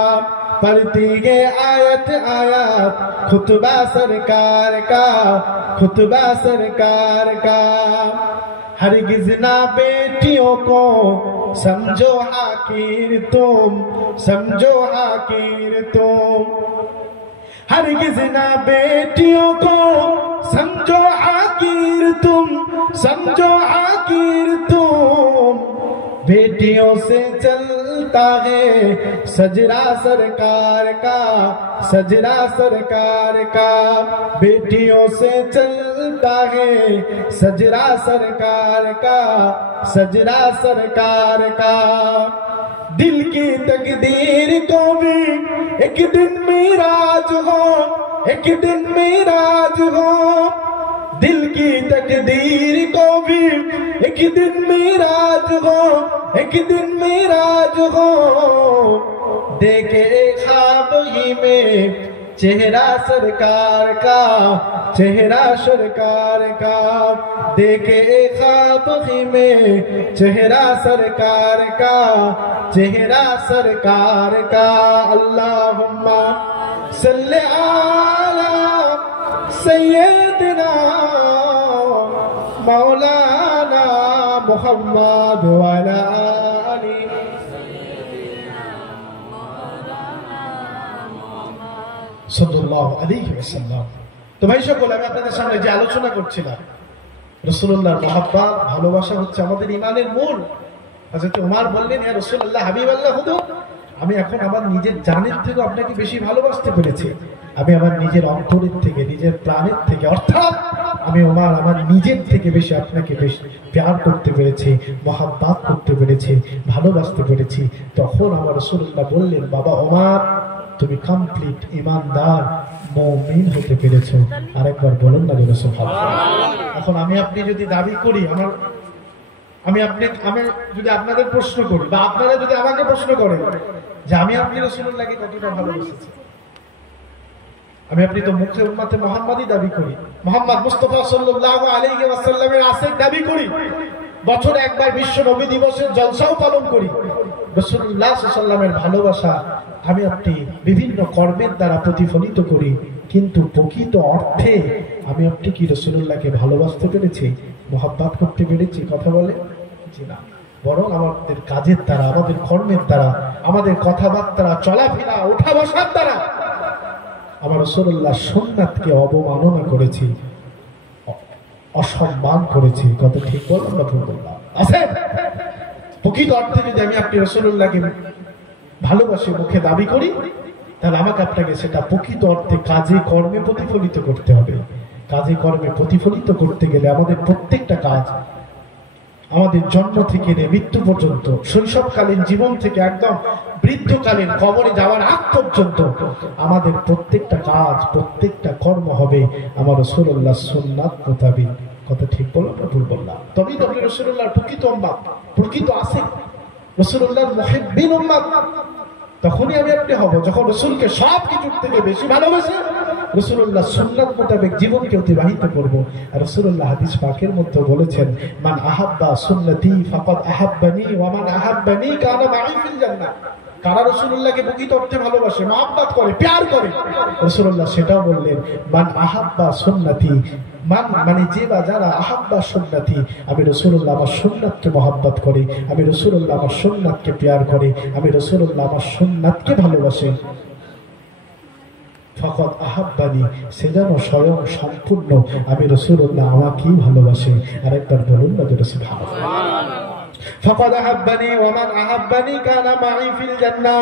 पढ़ती है आयत आयत खुतबा सरकार का, खुतबा सरकार का। हरगिज़ ना बेटियों को समझो हाकिर तुम, समझो हाकिर तुम, हरगिज़ ना बेटियों को समझो हाकिर तुम, समझो हाकिर तुम। बेटियों से चलता है सजरा सरकार का, सजरा सरकार का, बेटियों से चलता है सजरा सरकार का, सजरा सरकार का। दिल की तकदीर को भी एक दिन मिराज हो, एक दिन मिराज हो, दिल की तकदीर को भी एक दिन मिराज हो, एक दिन मिराज हो। देखे ख्वाब ही में चेहरा सरकार का, चेहरा सरकार का, देखे ख्वाब ही में चेहरा सरकार का, चेहरा सरकार का। अल्लाहुम्मा सल्ली अला सय्यदना मौलाना मुहम्मद व अला आलि সাল্লাল্লাহু আলাইহি ওয়াসাল্লাম। তো ভাই সকল, আমি আপনাদের সামনে যে আলোচনা করছিলাম, রাসূলুল্লাহর মহব্বত ভালোবাসা হচ্ছে আমাদের ঈমানের মূল। হযরত ওমর বললেন, ইয়া রাসূলুল্লাহ, হাবিবাল্লাহ, হুজুর আমি এখন আমার নিজের জানের থেকে আপনাকে বেশি ভালোবাসতে পেরেছি। আমি আমার নিজের অন্তরের থেকে, নিজের প্রাণের থেকে, অর্থাৎ আমি ওমর আমার নিজের থেকে বেশি আপনাকে বেশি প্যার করতে পেরেছি, মহাব্বত করতে পেরেছি, ভালোবাসতে পেরেছি। তখন আমার রাসূলুল্লাহ বললেন, বাবা ওমর, তুমি কমপ্লিট ঈমানদার মুমিন হতে পেরেছো। আরেকবার বলুন না সুবহানাল্লাহ। এখন আমি আপনি যদি দাবি করি, আমি যদি আপনাদের প্রশ্ন করি বা আপনারা যদি আমাকে প্রশ্ন করেন যে আমি আপনি রাসূলুল্লাহকে কতটা ভালোবেসেছি, আমি আপনি তো মুখে উম্মতে মুহাম্মাদি দাবি করি, মুহাম্মদ মুস্তাফা সাল্লাল্লাহু আলাইহি ওয়াসাল্লামের আশিক দাবি করি, বছরে একবার বিশ্ব নবী দিবসের জলসাও পালন করি। রাসূলুল্লাহ সাল্লাল্লাহু আলাইহি ওয়াসাল্লামের ভালোবাসা আমি আপনি বিভিন্ন কর্মের দ্বারা প্রতিফলিত করি, কিন্তু প্রকৃত অর্থে আমি আপনি কি রাসূলুল্লাহকে ভালোবাসতে পেরেছি, মহব্বত করতে পেরেছি? কথা বলে জি না। বরং আমাদের কাজের দ্বারা, আমাদের কর্মের দ্বারা, আমাদের কথাবার্তা, চলাফেরা, ওঠা বসার দ্বারা আমার রাসূলুল্লাহ সুন্নাতকে অবমাননা করেছি, অসম্মান করেছি। কত ঠিক বললাম না ভুল বললাম? আছে প্রকৃত অর্থে যদি আমি আপনি রাসূলুল্লাহকে ভালোবাসি, মুখে দাবি করি, তাহলে আমাকে আপনাকে সেটা প্রকৃত অর্থে কাজে কর্মে প্রতিফলিত করতে হবে। কাজে কর্মে প্রতিফলিত করতে গেলে আমাদের প্রত্যেকটা কাজ, আমাদের জন্ম থেকে নিয়ে মৃত্যু পর্যন্ত, শৈশবকালীন জীবন থেকে একদম বৃদ্ধকালীন কবরে যাওয়ার আগ পর্যন্ত আমাদের প্রত্যেকটা কাজ, প্রত্যেকটা কর্ম হবে আমার রাসূলুল্লাহ সুন্নাত মোতাবেক। কথা ঠিক বললাম না ভুল বললাম? তবেই তো আপনি রাসূলুল্লাহর প্রকৃত উম্মত, প্রকৃত আশিক, রাসূলুল্লাহর মুহিব্বিন উম্মত। তখনই আমি আপনি হব যখন রাসূলকে সব কিছুর থেকে বেশি ভালোবেসে রাসূলুল্লাহ সুন্নাত মোতাবেক জীবনকে অতিবাহিত করব। আর রাসূলুল্লাহ হাদিস পাকের মধ্যে বলেছেন, মান আহাব্বা সুন্নতি ফাকাদ আহাব্বানি ওয়া মান আহাব্বানি কানা মাই ফিল জান্নাহ। কারা রাসূলুল্লাহকে প্রকৃত অর্থে ভালোবাসে, মহব্বত করে, প্যার করে, রাসূলুল্লাহ সেটাও বললেন, মান আহাব্বা সুন্নতি, মানে যে বা যারা আহাব্বা সুন্নতি, আমি রাসূলুল্লাহ আমার সুন্নাতকে মহব্বত করে, আমি রাসূলুল্লাহ আমার সুন্নাতকে প্যার করে, আমি রাসূলুল্লাহ আমার সুন্নাতকে ভালোবাসে, ফাকাদ আহাব্বানি, সে যেন স্বয়ং সম্পূর্ণ আমি রাসূলুল্লাহ আমাকেই ভালোবাসে। আরেকবার বলুন না সুবহানাল্লাহ। ফাকাদ আহাব্বানি ওয়া মান আহাব্বানি কানা মাই ফিল জান্নাহ।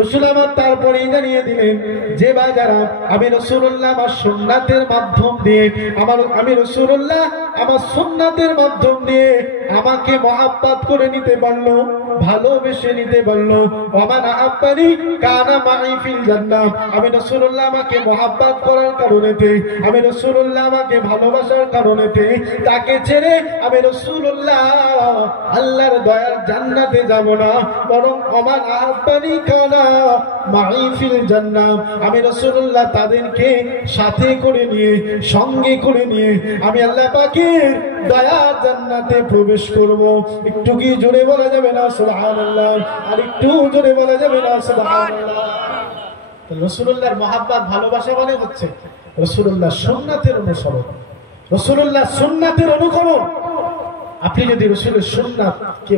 রাসূল আমার তারপরেই জানিয়ে দিলেন, যে বা যারা আমি রাসূলুল্লাহ আমার সুন্নাতের মাধ্যম দিয়ে, আমি রাসূলুল্লাহ আমার সুন্নাতের মাধ্যম দিয়ে আমাকে মহব্বত করে নিতে পারলো, ভালোবেসে নিতে পারলো, ওমান আহাব্বানি কানা মাই ফিল জান্নাহ, আমি রাসূলুল্লাহ আমাকে মহব্বত করার কারণেতে, আমি রাসূলুল্লাহ আমাকে ভালোবাসার কারণেতে তাকে ছেড়ে আমি রাসূলুল্লাহ আল্লাহর দয়ার জান্নাতে যাব না, বরং ওমান আহাব্বানি কানা মাই ফিল জান্নাহ, আমি রাসূলুল্লাহ তাদেরকে সাথে করে নিয়ে, সঙ্গে করে নিয়ে আমি আল্লাহ পাকের দয়ার জান্নাতে প্রবেশ করব। একটু কি জোরে বলা যাবে না সুবহানাল্লাহ? আর একটু জোরে বলা যাবে না সুবহানাল্লাহ? রাসূলুল্লাহর মহব্বত, ভালোবাসা মানে হচ্ছে রাসূলুল্লাহ সুন্নাতের অনুসরণ, রাসূলুল্লাহ সুন্নাতের অনুকরণ। আপনি যদি রাসূলের সুন্নাতকে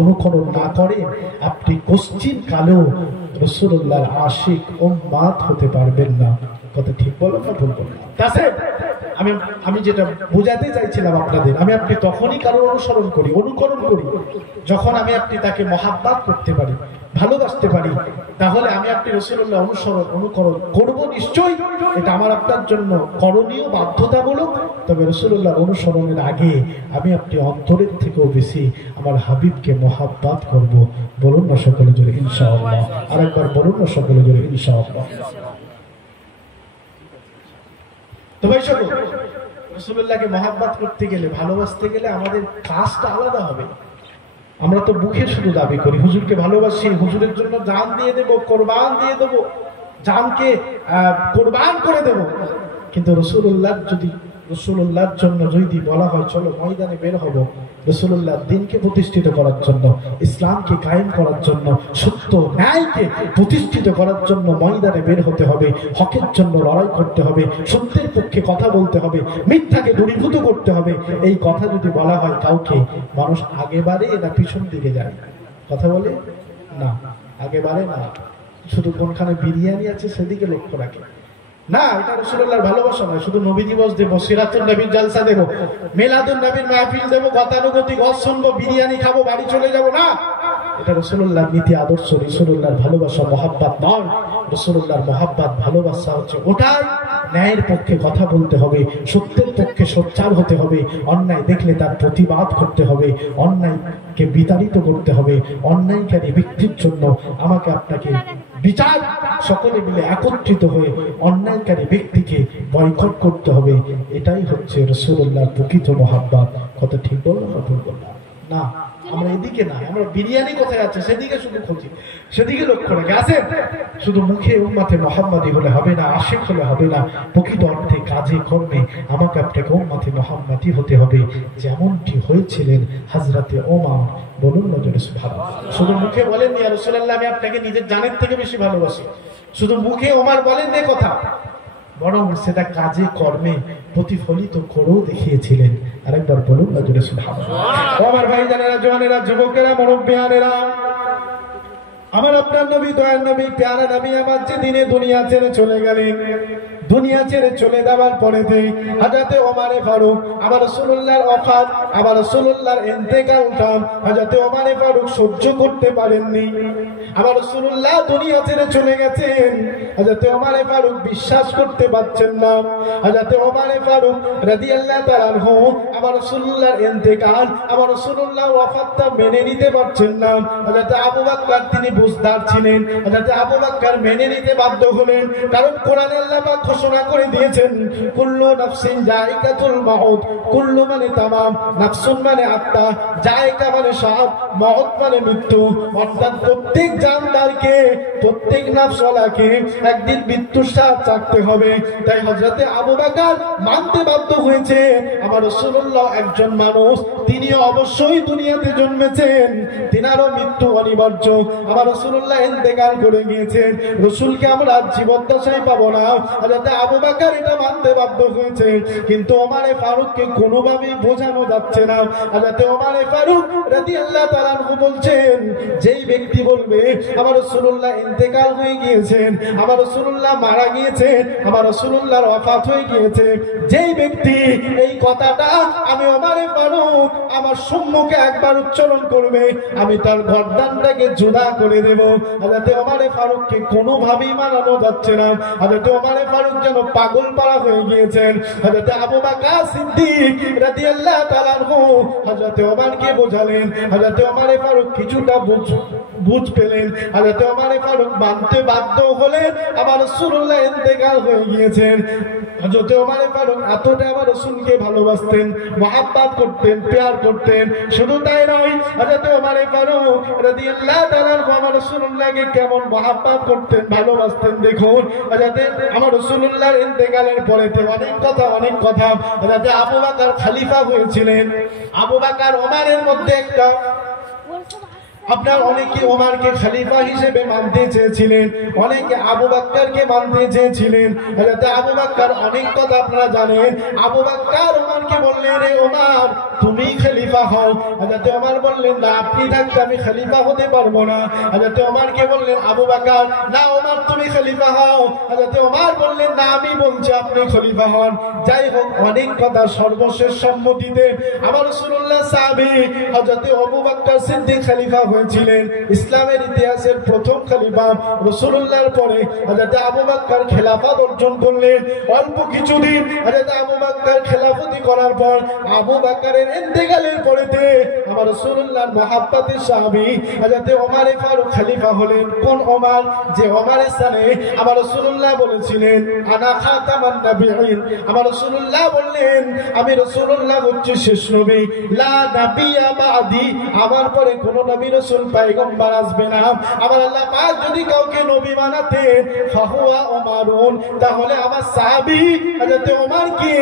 অনুকরণ না করেন, আপনি কোশ্চিন কালেও রাসূলুল্লাহর আশিক উম্মত হতে পারবেন না। কথা ঠিক বললাম না ভুল বললাম? আমি যেটা বোঝাতে চাইছিলাম আপনাদের, আমি আপনি তখনই কারোর অনুকরণ করি যখন আমি আপনি তাকে মহব্বত করতে পারি, ভালোবাসতে পারি, তাহলে আমি আপনি রাসূলুল্লাহ অনুকরণ করব নিশ্চয়ই। এটা আমার আপনার জন্য করণীয়, বাধ্যতামূলক। তবে রাসূলুল্লাহর অনুসরণের আগে আমি আপনি অন্তরের থেকেও বেশি আমার হাবিবকে মহব্বত করব। বলুন না সকলে জোরে ইনশাআল্লাহ? আরেকবার বলুন না সকলে জোরে ইনশাআল্লাহ? তো ভাই সকল, রাসূলুল্লাহকে মহব্বত করতে গেলে, ভালোবাসতে গেলে আমাদের কাজটা আলাদা হবে। আমরা তো মুখে শুধু দাবি করি হুজুরকে ভালোবাসি, হুজুরের জন্য জান দিয়ে দেব, কোরবান দিয়ে দেব, জানকে কোরবান করে দেব, কিন্তু রাসূলুল্লাহর জন্য যদি বলা হয় চলো ময়দানে বের হব, রাসূলুল্লাহর দ্বীনকে প্রতিষ্ঠিত করার জন্য, ইসলামকে কায়েম করার জন্য, সত্য ন্যায়কে প্রতিষ্ঠিত করার জন্য ময়দানে বের হতে হবে, হকের জন্য লড়াই করতে হবে, সত্যের পক্ষে কথা বলতে হবে, মিথ্যাকে দূরীভূত করতে হবে, এই কথা যদি বলা হয় কাউকে, মানুষ আগে বাড়ে না পিছন দিকে যায়? কথা বলে না, আগে বাড়ে না, শুধু কোনখানে বিরিয়ানি আছে সেদিকে লক্ষ্য রাখে না। এটা রাসূলুল্লাহর ভালোবাসা নয়। শুধু নবী দিবস দেব, সিরাতুন নবীর জলসা দেব, মিলাদুন নবীর মাহফিল দেব, গতানুগতিক ওয়াজ শুনবো, বিরিয়ানি খাবো, বাড়ি চলে যাব না। এটা রাসূলুল্লাহর নীতি আদর্শ, রাসূলুল্লাহর ভালোবাসা মহাব্বত নয়। রাসূলুল্লাহর মহাব্বত ভালোবাসা হচ্ছে ওটাই, ন্যায়ের পক্ষে কথা বলতে হবে, সত্যের পক্ষে সোচ্চার হতে হবে, অন্যায় দেখলে তার প্রতিবাদ করতে হবে, অন্যায়কে বিতাড়িত করতে হবে, অন্যায়কারী ব্যক্তির জন্য আমাকে আপনাকে বিচার সকলে মিলে একত্রিত হয়ে অন্যায়কারী ব্যক্তিকে বয়কট করতে হবে। এটাই হচ্ছে রাসূলুল্লাহর প্রকৃত মহাব্বত। কথা ঠিক বললাম না ভুল বললাম? না, আমরা এদিকে না, আমরা বিরিয়ানি কোথায় আছে সেদিকে শুধু খুঁজি, সেদিকে লক্ষ্য রেখে আছে। শুধু মুখে উম্মতে মুহাম্মাদি হলে হবে না, আশিক হলে হবে না, প্রকৃত অর্থে কাজে কর্মে আমাকে আপনাকে উম্মতে মুহাম্মাদি হতে হবে, যেমনটি হয়েছিলেন হযরতে ওমর। বলুন না জোরে সুবহানাল্লাহ। শুধু মুখে বলেন ইয়া রাসূলুল্লাহ আমি আপনাকে নিজের জানের থেকে বেশি ভালোবাসি, শুধু মুখে ওমর বলেন না কথা, বরং সেটা কাজে কর্মে প্রতিফলিত করেও দেখিয়েছিলেন। আরেকবার বলুন না জোরে সুবহানাল্লাহ। আমার ভাইজানেরা, জওয়ানেরা, যুবকেরা, মুরব্বিয়ানেরা, আমার আপনার নবী, দয়ার নবী, প্যারা নবী আমার যে দিনে দুনিয়া ছেড়ে চলে গেলেন, দুনিয়া ছেড়ে চলে যাওয়ার পরেতে হযরতে ওমর ফারুক, আমার রাসূলুল্লাহর ওফাত, আমার রাসূলুল্লাহর ইন্তেকালটা হযরতে ওমর ফারুক সহ্য করতে পারেননি। আমার রাসূলুল্লাহ দুনিয়া ছেড়ে চলে গেছেন, হযরতে ওমর ফারুক বিশ্বাস করতে পারছেন না। হযরতে ওমর ফারুক রাদিয়াল্লাহু তাআলা আনহু আমার রাসূলুল্লাহর ইন্তেকাল, আমার রাসূলুল্লাহর ওফাতটা মেনে নিতে পারছেন না। হযরতে আবু বকর তিনি বুঝদার ছিলেন, হযরতে আবু বকর মেনে নিতে বাধ্য হলেন, কারণ কোরআনে আল্লাহ পাক ঘোষণা করে দিয়েছেন কুল্লু নাফসিন জায়কাতুল মাউত। কুল্লু মানে তামাম, নাফসুন মানে আত্মা, জায়কা মানে স্বাদ, মাউত মানে মৃত্যু। অর্থাৎ প্রত্যেক জানদারকে, প্রত্যেক নাফসওয়ালাকে একদিন মৃত্যুর স্বাদ চাখতে হবে। তাই হযরতে আবু বকর মানতে বাধ্য হয়েছে আমার রাসূলুল্লাহ একজন মানুষ, তিনি অবশ্যই দুনিয়াতে জন্মেছেন, তিনারও মৃত্যু অনিবার্য। আমার রাসূলুল্লাহ ইন্তেকাল করে গিয়েছেন, রাসূলকে আমরা জীবদ্দশায় পাবো না। হযরতে আবু বকর এটা মানতে বাধ্য হয়েছে, কিন্তু ওমর ফারুককে কোনোভাবেই বোঝানো যাচ্ছে না। হযরতে ওমর ফারুক রাদিয়াল্লাহু তাআলা আনহু বলছেন, যেই ব্যক্তি বলবে আমার রাসূলুল্লাহ ইন্তেকাল হয়ে গিয়েছেন, আমার রাসূলুল্লাহ মারা গিয়েছেন, আমার রাসূলুল্লাহর ওফাত হয়ে গিয়েছে, যেই ব্যক্তি এই কথাটা আমি ওমর ফারুক আমার সম্মুখে একবার উচ্চারণ করবে, আমি তার গর্দানটাকে জুদা করে দেব। হযরতে ওমর ফারুককে কোনোভাবেই মানানো যাচ্ছে না। হযরতে ওমর ফারুক যেন পাগল পাড়া হয়ে গিয়েছেন। হযরতে আবু বকর সিদ্দিক রাদিয়াল্লাহু তাআলা আনহু হযরতে ওমরকে বোঝালেন, হযরতে ওমর ফারুক কিছুটা বুঝ পেলেন। হযরতে ওমর ফারুক মানতে বাধ্য হলেন আমার রাসূলুল্লাহ ইন্তেকাল হয়ে গিয়েছেন। হযরতে ওমর ফারুক এতটা আমার রাসূলকে ভালোবাসতেন, মহব্বত করতেন, প্যার করতেন। শুধু তাই নয়, হযরতে ওমর ফারুক রাদিয়াল্লাহু তাআলা আমার রাসূলুল্লাহকে কেমন মহব্বত করতেন, ভালোবাসতেন দেখুন। হযরতে আমার রাসূলুল্লাহর ইন্তেকালের পরেতে অনেক কথা হযরতে আবু বকর খলিফা হয়েছিলেন। আবু বকর ওমরের মধ্যে একটা, আপনার অনেকে ওমরকে খলিফা হিসেবে মানতে চেয়েছিলেন, অনেকে আবু বকরকে মানতে চেয়েছিলেন। হযরত আবু বকর অনেক কথা আপনারা জানেন। আবু বকর ওমরকে বললেন, রে ওমর তুমি খলিফা হও। হযরত ওমর বললেন, না আপনি থাকতে আমি খলিফা হতে পারবো না। হযরত ওমরকে বললেন আবু বকর, না ওমর তুমি খলিফা হও। হযরত ওমর বললেন, না আমি বলছি আপনি খলিফা হন। যাই হোক অনেক কথা, সর্বশেষ সম্মতিতে আমার রাসূলুল্লাহ সাহাবী হযরত আবু বকর সিদ্দিক খলিফা হয়েছিলেন। ইসলামের ইতিহাসের প্রথম খলিফা। রাসূলুল্লাহর পরে হযরত আবু বকর খেলাফত অর্জন করলেন। অল্প কিছুদিন হযরত আবু বকর খেলাফতি করার পর আবু বকরের ইন্তেকালের পরেতে আমার রাসূলুল্লাহর মহব্বতের সাহাবী হযরত ওমর ফারুক খলিফা হলেন। কোন ওমর? যে ওমরের স্থানে আমার রাসূলুল্লাহ বলেছিলেন আনা খাতামান নবিয়্যিন। আমার রাসূলুল্লাহ বললেন আমি রাসূলুল্লাহ হচ্ছি শেষ নবী, লা নাবিয়্যা বাদি, আমার পরে কোন নবী রাসূল পয়গম্বর আসবে না। আমার আল্লাহ পাক যদি কাউকে নবী বানাতেন ফাহুয়া ওমরুন, তাহলে আমার সাহাবী হযরত ওমরকে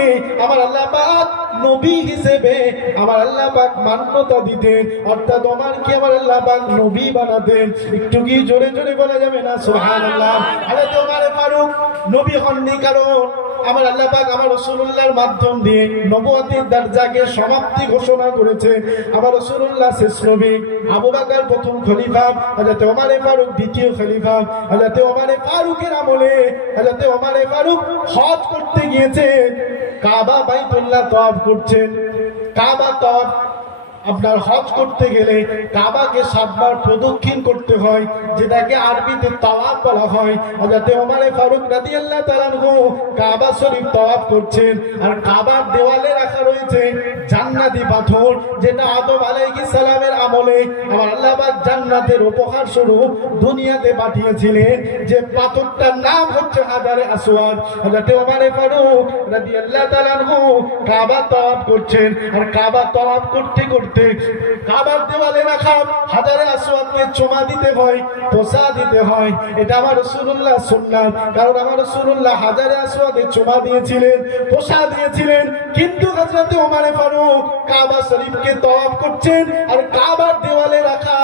আমার আল্লাহ পাক নবী হিসেবে আমার আল্লাহ পাক মান্যতা দিতেন। অর্থাৎ ওমরকে আমার আল্লাহ পাক নবী বানাতেন। একটু কি জোরে জোরে বলা যাবে না সুবহানাল্লাহ? হযরত ওমর ফারুক নবী হননি, কারণ আমার আল্লাহ পাক আমার রাসূলুল্লাহর মাধ্যম দিয়ে নবুয়তের দরজাকে সমাপ্তি ঘোষণা করেছে। আমার রাসূলুল্লাহ শেষ নবী, আবু বকর প্রথম খলিফা, হযরত ওমর ফারুক দ্বিতীয় খলিফা। হযরত ওমর ফারুকের আমলে হযরত ওমর ফারুক হজ করতে গিয়েছেন, কাবা বাইতুল্লাহ তওয়াফ করছেন। কাবা তওয়াফ আপনার হজ করতে গেলে কাবাকে 7 বার প্রদক্ষিণ করতে হয়, যেটাকে আরবিতে তাওয়াফ বলা হয়। হযরত ওমর ফারুক রাদিয়াল্লাহু তাআলা আনহু কাবা শরীফ তাওয়াফ করছেন, আর কাবার দেওয়ালে রাখা রয়েছে জান্নাতি পাথর, যেটা আদম আলাইহিস সালামের আমলে আমার আল্লাহ পাক জান্নাতের উপহার স্বরূপ দুনিয়াতে পাঠিয়েছিলেন, যে পাথরটার নাম হচ্ছে হাজারে আসওয়াদ। হযরত ওমর ফারুক রাদিয়াল্লাহু তাআলা আনহু কাবা তাওয়াফ করছেন, আর কাবা তাওয়াফ করতে করতে কাবার দেওয়ালে রাখা হাজারে আসওয়াদকে চুমা দিতে হয়, পোষা দিতে হয়। এটা আমার রাসূলুল্লাহ সুন্নাত, কারণ আমার রাসূলুল্লাহ হাজারে আসওয়াদে চুমা দিয়েছিলেন, পোষা দিয়েছিলেন। কিন্তু হযরত ওমর ফারুক কাবা শরীফকে তাওয়াফ করছেন, আর কাবার দেওয়ালে রাখা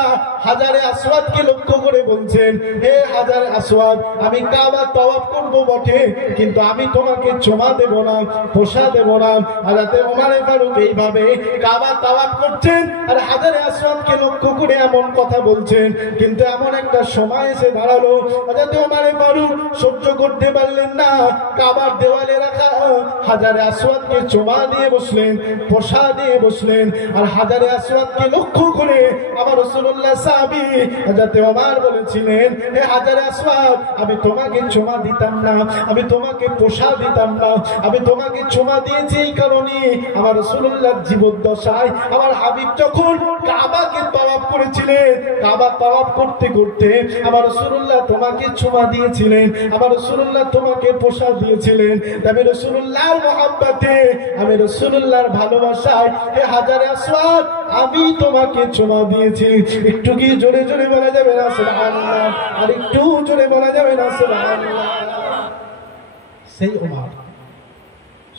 হাজারে আসওয়াদকে লক্ষ্য করে বলছেন, হে হাজারে আসওয়াদ, আমি কাবা তাওয়াফ করব বটে, কিন্তু আমি তোমাকে চুমা দেব না, পোষা দেব না। হযরত ওমর ফারুক এইভাবে কাবা তাওয়াফ করছেন, আর হাজারে আসওয়াদকে লক্ষ্য করে এমন কথা বলছেন। কিন্তু এমন একটা সময় এসে দাঁড়ালো, হযরত ওমর ফারুক সহ্য করতে পারলেন না, কাবার দেওয়ালে রাখা হাজারে আসওয়াদকে চুমা দিয়ে বসলেন, পোষা দিয়ে বসলেন। আর হাজারে আসওয়াদকে লক্ষ্য করে আমার রাসূলুল্লাহ সাহাবী হযরত ওমর বলেছিলেন, হে হাজারে আসওয়াদ, আমি তোমাকে চুমা দিতাম না, আমি তোমাকে পোষা দিতাম না, আমি তোমাকে চুমা দিয়েছি এই কারণে আমার রাসূলুল্লাহর জীবদ্দশায় আমার হাবিব যখন কাবাকে তাওয়াফ করেছিলেন, কাবা তাওয়াফ করতে করতে আমার রাসূলুল্লাহ তোমাকে চুমা দিয়েছিলেন, আমার রাসূলুল্লাহ তোমাকে পোষা দিয়েছিলেন। আমি রাসূলুল্লাহর মহব্বতে, আমি রাসূলুল্লাহর ভালোবাসায় হে হাজারে আসওয়াদ, আমি তোমাকে চুমা দিয়েছি। একটু কি জোরে জোরে বলা যাবে না সুবহানাল্লাহ? আর একটু জোরে বলা যাবে না সুবহানাল্লাহ? সেই ওমর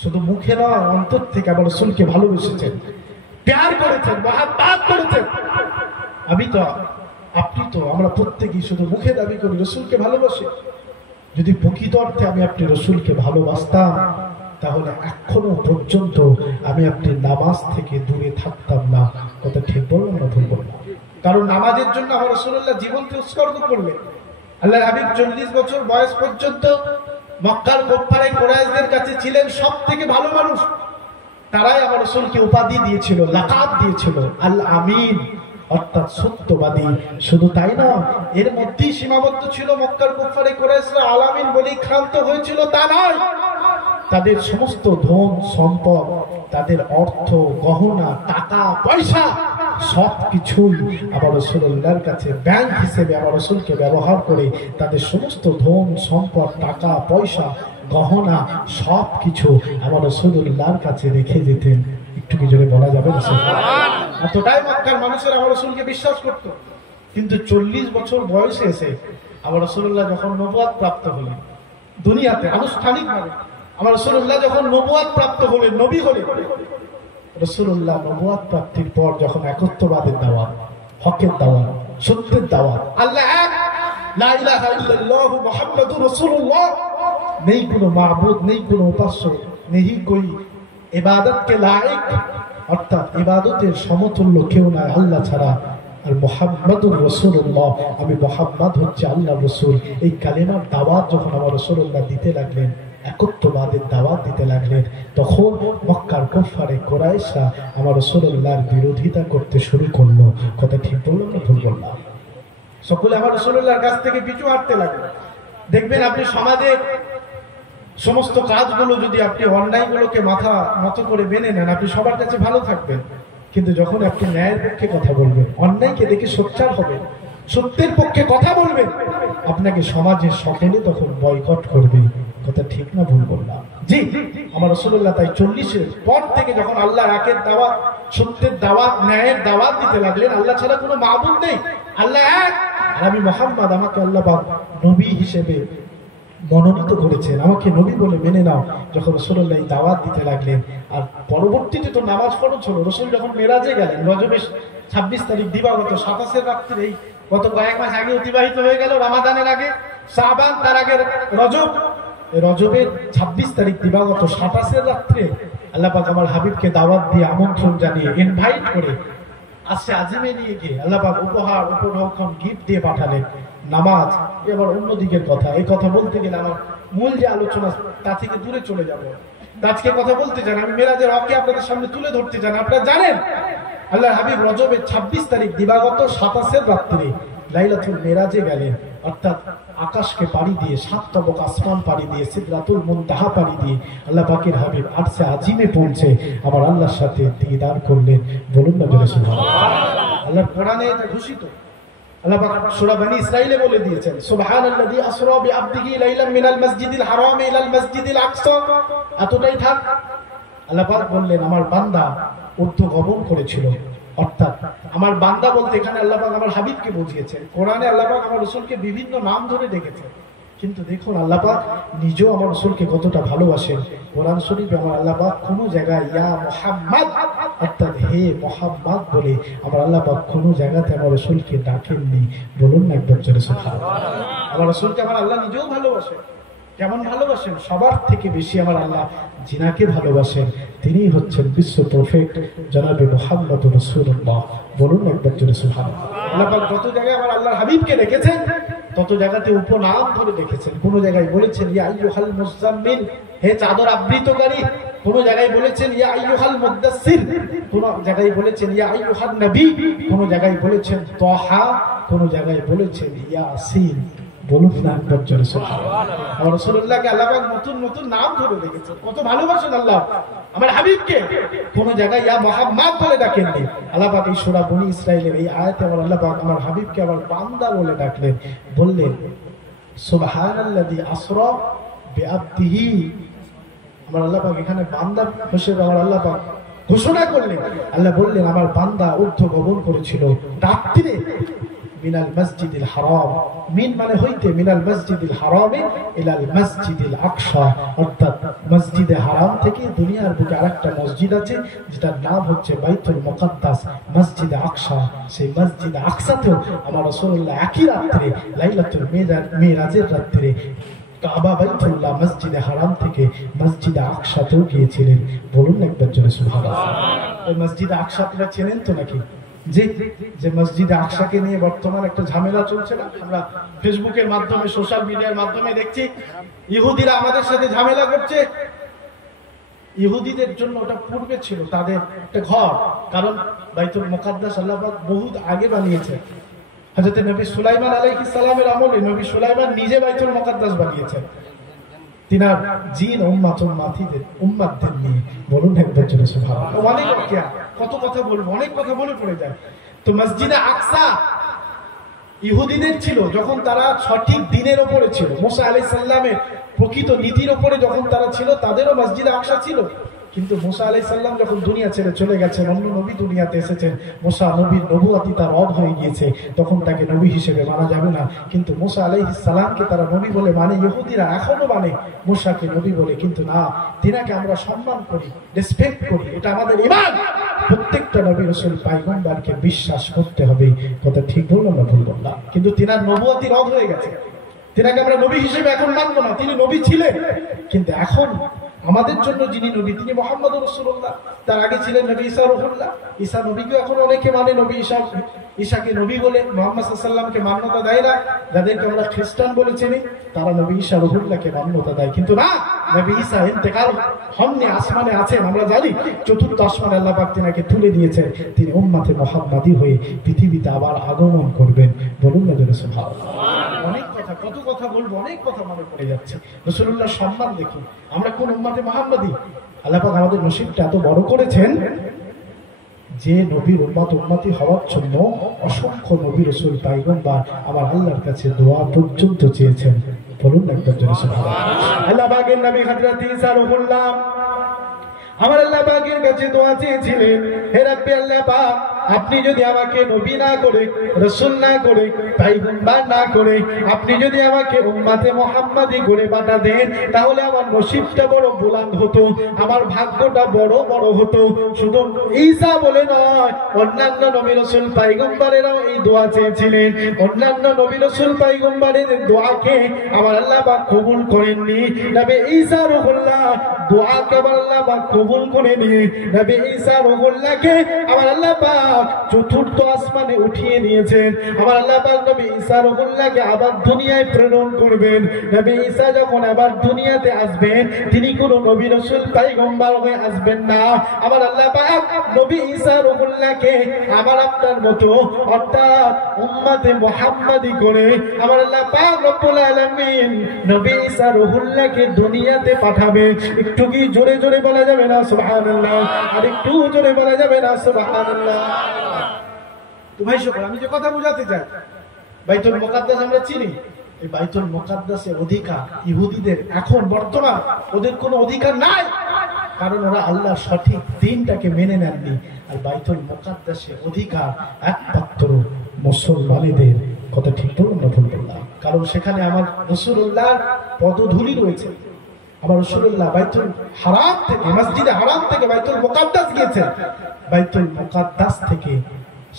শুধু মুখে নয়, অন্তর থেকে আমার রাসূলকে ভালোবেসেছেন, প্যার করেছেন, মহব্বত করেছেন। আমি তো, আপনি তো, আমরা প্রত্যেকেই শুধু মুখে দাবি করি রাসূলকে ভালোবাসি। যদি প্রকৃত অর্থে আমি আপনি রাসূলকে ভালোবাসতাম, তাহলে এখনো পর্যন্ত আমি আপনি নামাজ থেকে দূরে থাকতাম না। কথা ঠিক বললাম না ভুল বললাম? কারণ নামাজের জন্য আমার রাসূলুল্লাহ জীবনকে উৎসর্গ করলেন। আল্লাহর হাবিব 40 বছর বয়স পর্যন্ত মক্কার কুফারে কুরাইশদের কাছে ছিলেন সব থেকে ভালো মানুষ। তারাই আমার রাসূলকে উপাধি দিয়েছিল, লাকাব দিয়েছিল আল আমিন, অর্থাৎ সত্যবাদী। শুধু তাই না, এর মধ্যেই সীমাবদ্ধ ছিল মক্কার কুফারে কুরাইশরা আল আমিন বলে ক্ষান্ত হয়েছিল তা নয়। তাদের সমস্ত ধন সম্পদ, তাদের অর্থ গহনা, টাকা পয়সা সবকিছুই আমার রাসূলুল্লাহর কাছে ব্যাংক হিসেবে আমার রাসূলকে ব্যবহার করে তাদের সমস্ত ধন সম্পদ, টাকা পয়সা, গহনা সবকিছু আমার রাসূলুল্লাহর কাছে রেখে যেতেন। একটু কি জোরে বলা যাবে না? এতটাই মক্কার মানুষের আমার রাসূলকে বিশ্বাস করত। কিন্তু 40 বছর বয়সে এসে আমার রাসূলুল্লাহ যখন নবুয়ত প্রাপ্ত হলেন, দুনিয়াতে আনুষ্ঠানিকভাবে আমার রাসূলুল্লাহ যখন নবুয়ত প্রাপ্ত হলেন, নবী হলেন, রাসূলুল্লাহ নবুয়ত প্রাপ্তির পর যখন একত্ববাদের দাওয়াত, হকের দাওয়াত, সত্যের দাওয়াত, আল্লাহ এক, লা ইলাহা ইল্লাল্লাহ মুহাম্মাদুর রাসূলুল্লাহ, নেই কোনো মাবুদ, নেই কোনো উপাস্য, নেই কোই ইবাদত কে লায়েক, অর্থাৎ ইবাদতের সমতুল্য কেউ নাই আল্লাহ ছাড়া, আর মুহাম্মাদুর রাসূলুল্লাহ, আমি মুহাম্মদ হচ্ছে আল্লাহর রাসূল। এই কালেমার দাওয়াত যখন আমার রাসূলুল্লাহ দিতে লাগলেন, একত্ববাদের দাওয়াত দিতে লাগলেন, তখন মক্কার কুফারে কুরাইশরা আমার রাসূলুল্লাহর বিরোধিতা করতে শুরু করলো। কথা ঠিক বললাম না ভুল বললাম? সকলে আমার রাসূলুল্লাহর কাছ থেকে পিছু হাঁটতে লাগলো। দেখবেন আপনি সমাজে সমস্ত কাজগুলো যদি আপনি অন্যায়গুলোকে মাথা নত করে মেনে নেন, আপনি সবার কাছে ভালো থাকবেন। কিন্তু যখন আপনি ন্যায়ের পক্ষে কথা বলবেন, অন্যায়কে দেখে সোচ্চার হবেন, সত্যের পক্ষে কথা বলবেন, আপনাকে সমাজের সকলে তখন বয়কট করবে। কথা ঠিক না ভুল বললাম? জি, আমার রাসূলুল্লাহ তাই 40-এর পর থেকে যখন আল্লাহর একের দাওয়াত, সত্যের দাওয়াত, ন্যায়ের দাওয়াত দিতে লাগলেন, আল্লাহ ছাড়া কোনো মাবুদ নেই, আল্লাহ এক, আর আমি মুহাম্মদ, আমাকে আল্লাহ পাক নবী হিসেবে মনোনীত করেছেন, আমাকে নবী বলে মেনে নাও। যখন রাসূলুল্লাহ এই দাওয়াত দিতে লাগলেন, আর পরবর্তীতে তো নামাজ ফরজ হলো। রাসূল যখন মেরাজে গেলেন, রজবের 26 তারিখ দিবাগত 27 রাত্রে, এই গত কয়েক মাস আগে অতিবাহিত হয়ে গেল, রমাদানের আগে শাবান, তার আগে রজব। রজবের 26 তারিখ দিবাগত 27 রাত্রে আল্লাহ পাক আমার হাবিবকে দাওয়াত দিয়ে, আমন্ত্রণ জানিয়ে, ইনভাইট করে আসছে আজিমে নিয়ে গিয়ে আল্লাহ পাক উপহার, উপঢৌকন, গিফট দিয়ে পাঠালেন। নামাজ এবার অন্যদিকের কথা, এই কথা বলতে গেলে আমার মূল যে আলোচনা তা থেকে দূরে চলে যাব। আজকে কথা বলতে চান, আমি মেরাজের হককে আপনাদের সামনে তুলে ধরতে চান। আপনারা জানেন আল্লাহ হাবিব রজবের 26 তারিখ দিবাগত 27 রাত্রে লাইলাতুল মেরাজে গেলেন, অর্থাৎ আকাশকে পাড়ি দিয়ে 7 তবক আসমান পাড়ি দিয়ে সিদরাতুল মুনতাহা পাড়ি দিয়ে আল্লাহ পাকের হাবিব আরশে আজিমে পৌঁছে আবার আল্লাহর সাথে দিদার করলেন। বলুন না জোরে সুবহানাল্লাহ। আল্লাহর কোরআনে এটা ঘোষিত। আল্লাহ পাক সূরা বনী ইসরাঈলে বলে দিয়েছেন, সুবহানাল্লাযী আসরা বিআবদিহি লাইলাম মিনাল মাসজিদিল হারাম ইলাল মাসজিদিল আকসা। এতটাই থাক। আল্লাহ পাক বললেন আমার বান্দা ঊর্ধ্ব গমন করেছিল, অর্থাৎ আমার বান্দা বলতে এখানে আল্লাহ পাক আমার হাবিবকে বুঝিয়েছেন। কোরআনে আল্লাহ পাক আমার রাসূলকে বিভিন্ন নাম ধরে ডেকেছেন, কিন্তু দেখুন আল্লাহ পাক নিজেও আমার রাসূলকে কতটা ভালোবাসেন। কোরআন শরীফে আমার আল্লাহ পাক কোনো জায়গায় ইয়া মুহাম্মদ অর্থাৎ হে মুহাম্মদ বলে আমার আল্লাহ পাক কোনো জায়গাতে আমার রাসূলকে ডাকেননি। বলুন না একবার জোরে সুবহানাল্লাহ। আমার রাসূলকে আমার আল্লাহ নিজেও ভালোবাসেন। কেমন ভালোবাসেন? সবার থেকে বেশি আমার আল্লাহ জিনাকে ভালোবাসেন, তিনি হচ্ছেন বিশ্ব প্রফেট জনাবে মুহাম্মদুর রাসূলুল্লাহ। বলুন একবার জোরে সুবহানাল্লাহ। আল্লাহ পাক যত জায়গায় আমার আল্লাহর হাবিবকে রেখেছেন তত জায়গাতে উপনাম ধরে রেখেছেন। কোন জায়গায় বলেছেন ইয়া আইয়ুহাল মুযাম্মিল, হে চাদর আবৃতকারী। কোন জায়গায় বলেছেন ইয়া আইয়ুহাল মুদ্দাসসির, কোন জায়গায় বলেছেন ইয়া আইয়ুহান নবী, কোন জায়গায় বলেছেন তাহা, কোন জায়গায় বলেছেন ইয়াসিন। বলুন না একবার জোরে সুবহানাল্লাহ। আমার রাসূলুল্লাহকে আল্লাহ পাক নতুন নতুন নাম ধরে রেখেছেন। কত ভালোবাসেন আল্লাহ আমার হাবিবকে। কোন জায়গায় ইয়া মুহাম্মদ বলে ডাকেননি। আল্লাহ পাক এই সূরা বনী ইসরাঈলের এই আয়াতে আমার আল্লাহ পাক আমার হাবিবকে আবার বান্দা বলে ডাকলেন, বললেন সুবহানাল্লাযী আসরা বিআবদিহি। আমার আল্লাহ পাক এখানে বান্দা হিসেবে আমার আল্লাহ পাক ঘোষণা করলেন। আল্লাহ বললেন আমার বান্দা ঊর্ধ্ব গমন করেছিল রাত্রিরে মিনাল মসজিদিল হারাম, মিন মানে হইতে, মিনাল মসজিদিল হারামে ইলাল মসজিদিল আকসা, অর্থাৎ মসজিদে হারাম থেকে দুনিয়ার বুকে আরেকটা মসজিদ আছে যেটার নাম হচ্ছে বাইতুল মুকাদ্দাস, মসজিদে আকসা। সেই মসজিদে আকসাতেও আমার রাসূলুল্লাহ একই রাত্রে লাইলাতুল মিরাজের রাত্রে কাবা বাইতুল্লাহ মসজিদে হারাম থেকে মসজিদে আকসাতেও গিয়েছিলেন। বলুন একবার জোরে সুবহানাল্লাহ। ওই মসজিদে আকসা আপনারা চেনেন তো নাকি? যে মসজিদে আকসাকে নিয়ে বর্তমান একটা ঝামেলা চলছে না, আমরা ফেসবুকের মাধ্যমে সোশ্যাল মিডিয়ার মাধ্যমে দেখছি ইহুদিরা আমাদের সাথে ঝামেলা করছে। ইহুদিদের জন্য ওটা পূর্বে ছিল তাদের একটা ঘর, কারণ বাইতুল মুকাদ্দাস আল্লাহ পাক বহুত আগে বানিয়েছে। হযরত নবী সুলাইমান আলাইহিস সালামের আমলে নবী সুলাইমান নিজে বাইতুল মুকাদ্দাস বানিয়েছেন তিনার জিন উম্মাতদের নিয়ে। বলুন একবার জোরে সুবহানাল্লাহ। অনেক কত কথা বলবো, অনেক কথা বলে পড়ে যায়। তো মসজিদে আকসা ইহুদিদের ছিল যখন তারা সঠিক দিনের উপরে ছিল, মুসা আলাইহিস সালামের প্রকৃত নীতির উপরে যখন তারা ছিল, তাদেরও মসজিদে আকসা ছিল। কিন্তু মুসা আলাইহিস সালাম যখন দুনিয়া ছেড়ে চলে গেছেন, অন্য নবী দুনিয়াতে এসেছেন, মুসা নবীর নবুয়তি তার রদ হয়ে গিয়েছে, তখন তাকে নবী হিসেবে মানা যাবে না। কিন্তু মুসা আলাইহিস সালামকে তারা নবী বলে মানে, ইহুদিরা এখনো মানে মুসাকে নবী বলে, কিন্তু না, তিনাকে আমরা সম্মান করি, রেসপেক্ট করি, এটা আমাদের ঈমান। প্রত্যেকটা নবী রাসূল পয়গম্বরকে বিশ্বাস করতে হবে। কথা ঠিক বললাম না ভুল বললাম? কিন্তু তিনার নবুয়তি রদ হয়ে গেছে, তিনাকে আমরা নবী হিসেবে এখন মানবো না। তিনি নবী ছিলেন, কিন্তু এখন আমাদের জন্য যিনি নবী তিনি মুহাম্মদুর রাসূলুল্লাহ। তার আগে ছিলেন নবী ঈসা রূহুল্লাহ। ঈসা নবীকে এখন অনেকে মানে নবী ঈসাকে নবী বলে, মুহাম্মদ সাল্লাল্লাহু আলাইহি ওয়াসাল্লামকে মান্যতা দেয় না। যাদেরকে আমরা খ্রিস্টান বলে চিনি তারা নবী ঈসা রূহুল্লাহকে মান্যতা দেয়, কিন্তু না, নবী ঈসা ইন্তেকাল হননি, আসমানে আছেন। আমরা জানি চতুর্থ আসমানে আল্লাহ পাক তিনাকে তুলে দিয়েছেন, তিনি উম্মতে মুহাম্মাদি হয়ে পৃথিবীতে আবার আগমন করবেন। বলুন না জোরে সুবহানাল্লাহ। অনেক কথা, কত কথা বলবো, অনেক কথা মনে পড়ে যাচ্ছে। রাসূলুল্লাহ সম্মান দেখুন, আমরা কোন উম্মতে মুহাম্মাদি। আল্লাহ পাক আমাদের নসিবটা এত বড় করেছেন যে নবীর উম্মতি হওয়ার জন্য অসংখ্য নবী রাসূল পয়গম্বর আমার আল্লাহর কাছে দোয়া পর্যন্ত চেয়েছেন। বলুন একবার জোরে সুবহানাল্লাহ। আল্লাহ পাকের নবী হযরত ঈসা রূহুল্লাহ আমার আল্লাহ পাকের কাছে দোয়া চেয়েছিলেন, হে রাব্বি আল্লাহ পাক, আপনি যদি আমাকে নবী না করে, রাসূল না করে, পয়গম্বর না করে, আপনি যদি আমাকে উম্মতে মুহাম্মাদি করে পাঠাতেন, তাহলে আমার নসিবটা বড় বুলন্দ হতো, আমার ভাগ্যটা বড় বড় হতো। শুধু ঈসা বলে নয়, অন্যান্য নবী রাসূল পয়গম্বরেরাও এই দোয়া চেয়েছিলেন। অন্যান্য নবী রাসূল পয়গম্বরের দোয়াকে আমার আল্লাহ পাক কবুল করেননি। নবী ঈসা রূহুল্লাহ দোয়াকে আল্লাহ পাক কবুল করে নিয়ে নবী ঈসা রূহুল্লাহকে আমার আল্লাহ পাক পাক চতুর্থ আসমানে উঠিয়ে নিয়েছেন। আমার আল্লাহ পাক নবী ঈসা রুহুল্লাহকে আবার দুনিয়ায় প্রেরণ করবেন। নবী ঈসা যখন আবার দুনিয়াতে আসবেন, তিনি কোনো নবী রাসূল পয়গম্বর হয়ে আসবেন না। আমার আল্লাহ পাক নবী ঈসা রুহুল্লাহকে আমার আপনার মতো অর্থাৎ উম্মতে মুহাম্মাদি করে আমার আল্লাহ পাক রব্বুল আলামিন নবী ঈসা রুহুল্লাহকে দুনিয়াতে পাঠাবে। একটু কি জোরে জোরে বলা যাবে না সুবহানাল্লাহ? আর একটু জোরে বলা যাবে না সুবহানাল্লাহ? তো ভাই সকল, আমি যে কথা বোঝাতে চাই, বাইতুল মুকাদ্দাস আমরা চিনি। এই বাইতুল মুকাদ্দাসের অধিকার ইহুদিদের এখন বর্তমান ওদের কোনো অধিকার নাই, কারণ ওরা আল্লাহর সঠিক দিনটাকে মেনে নেননি। আর বাইতুল মুকাদ্দাসের অধিকার একমাত্র মুসলমানদের। কথা ঠিক বলুন না ভুল বললাম? কারণ সেখানে আমার রাসূলুল্লাহর পদধূলি রয়েছে। আমার রাসূলুল্লাহ বাইতুল হারাম থেকে, মসজিদে হারাম থেকে বাইতুল মুকাদ্দাস গিয়েছেন। বাইতুল মুকাদ্দাস থেকে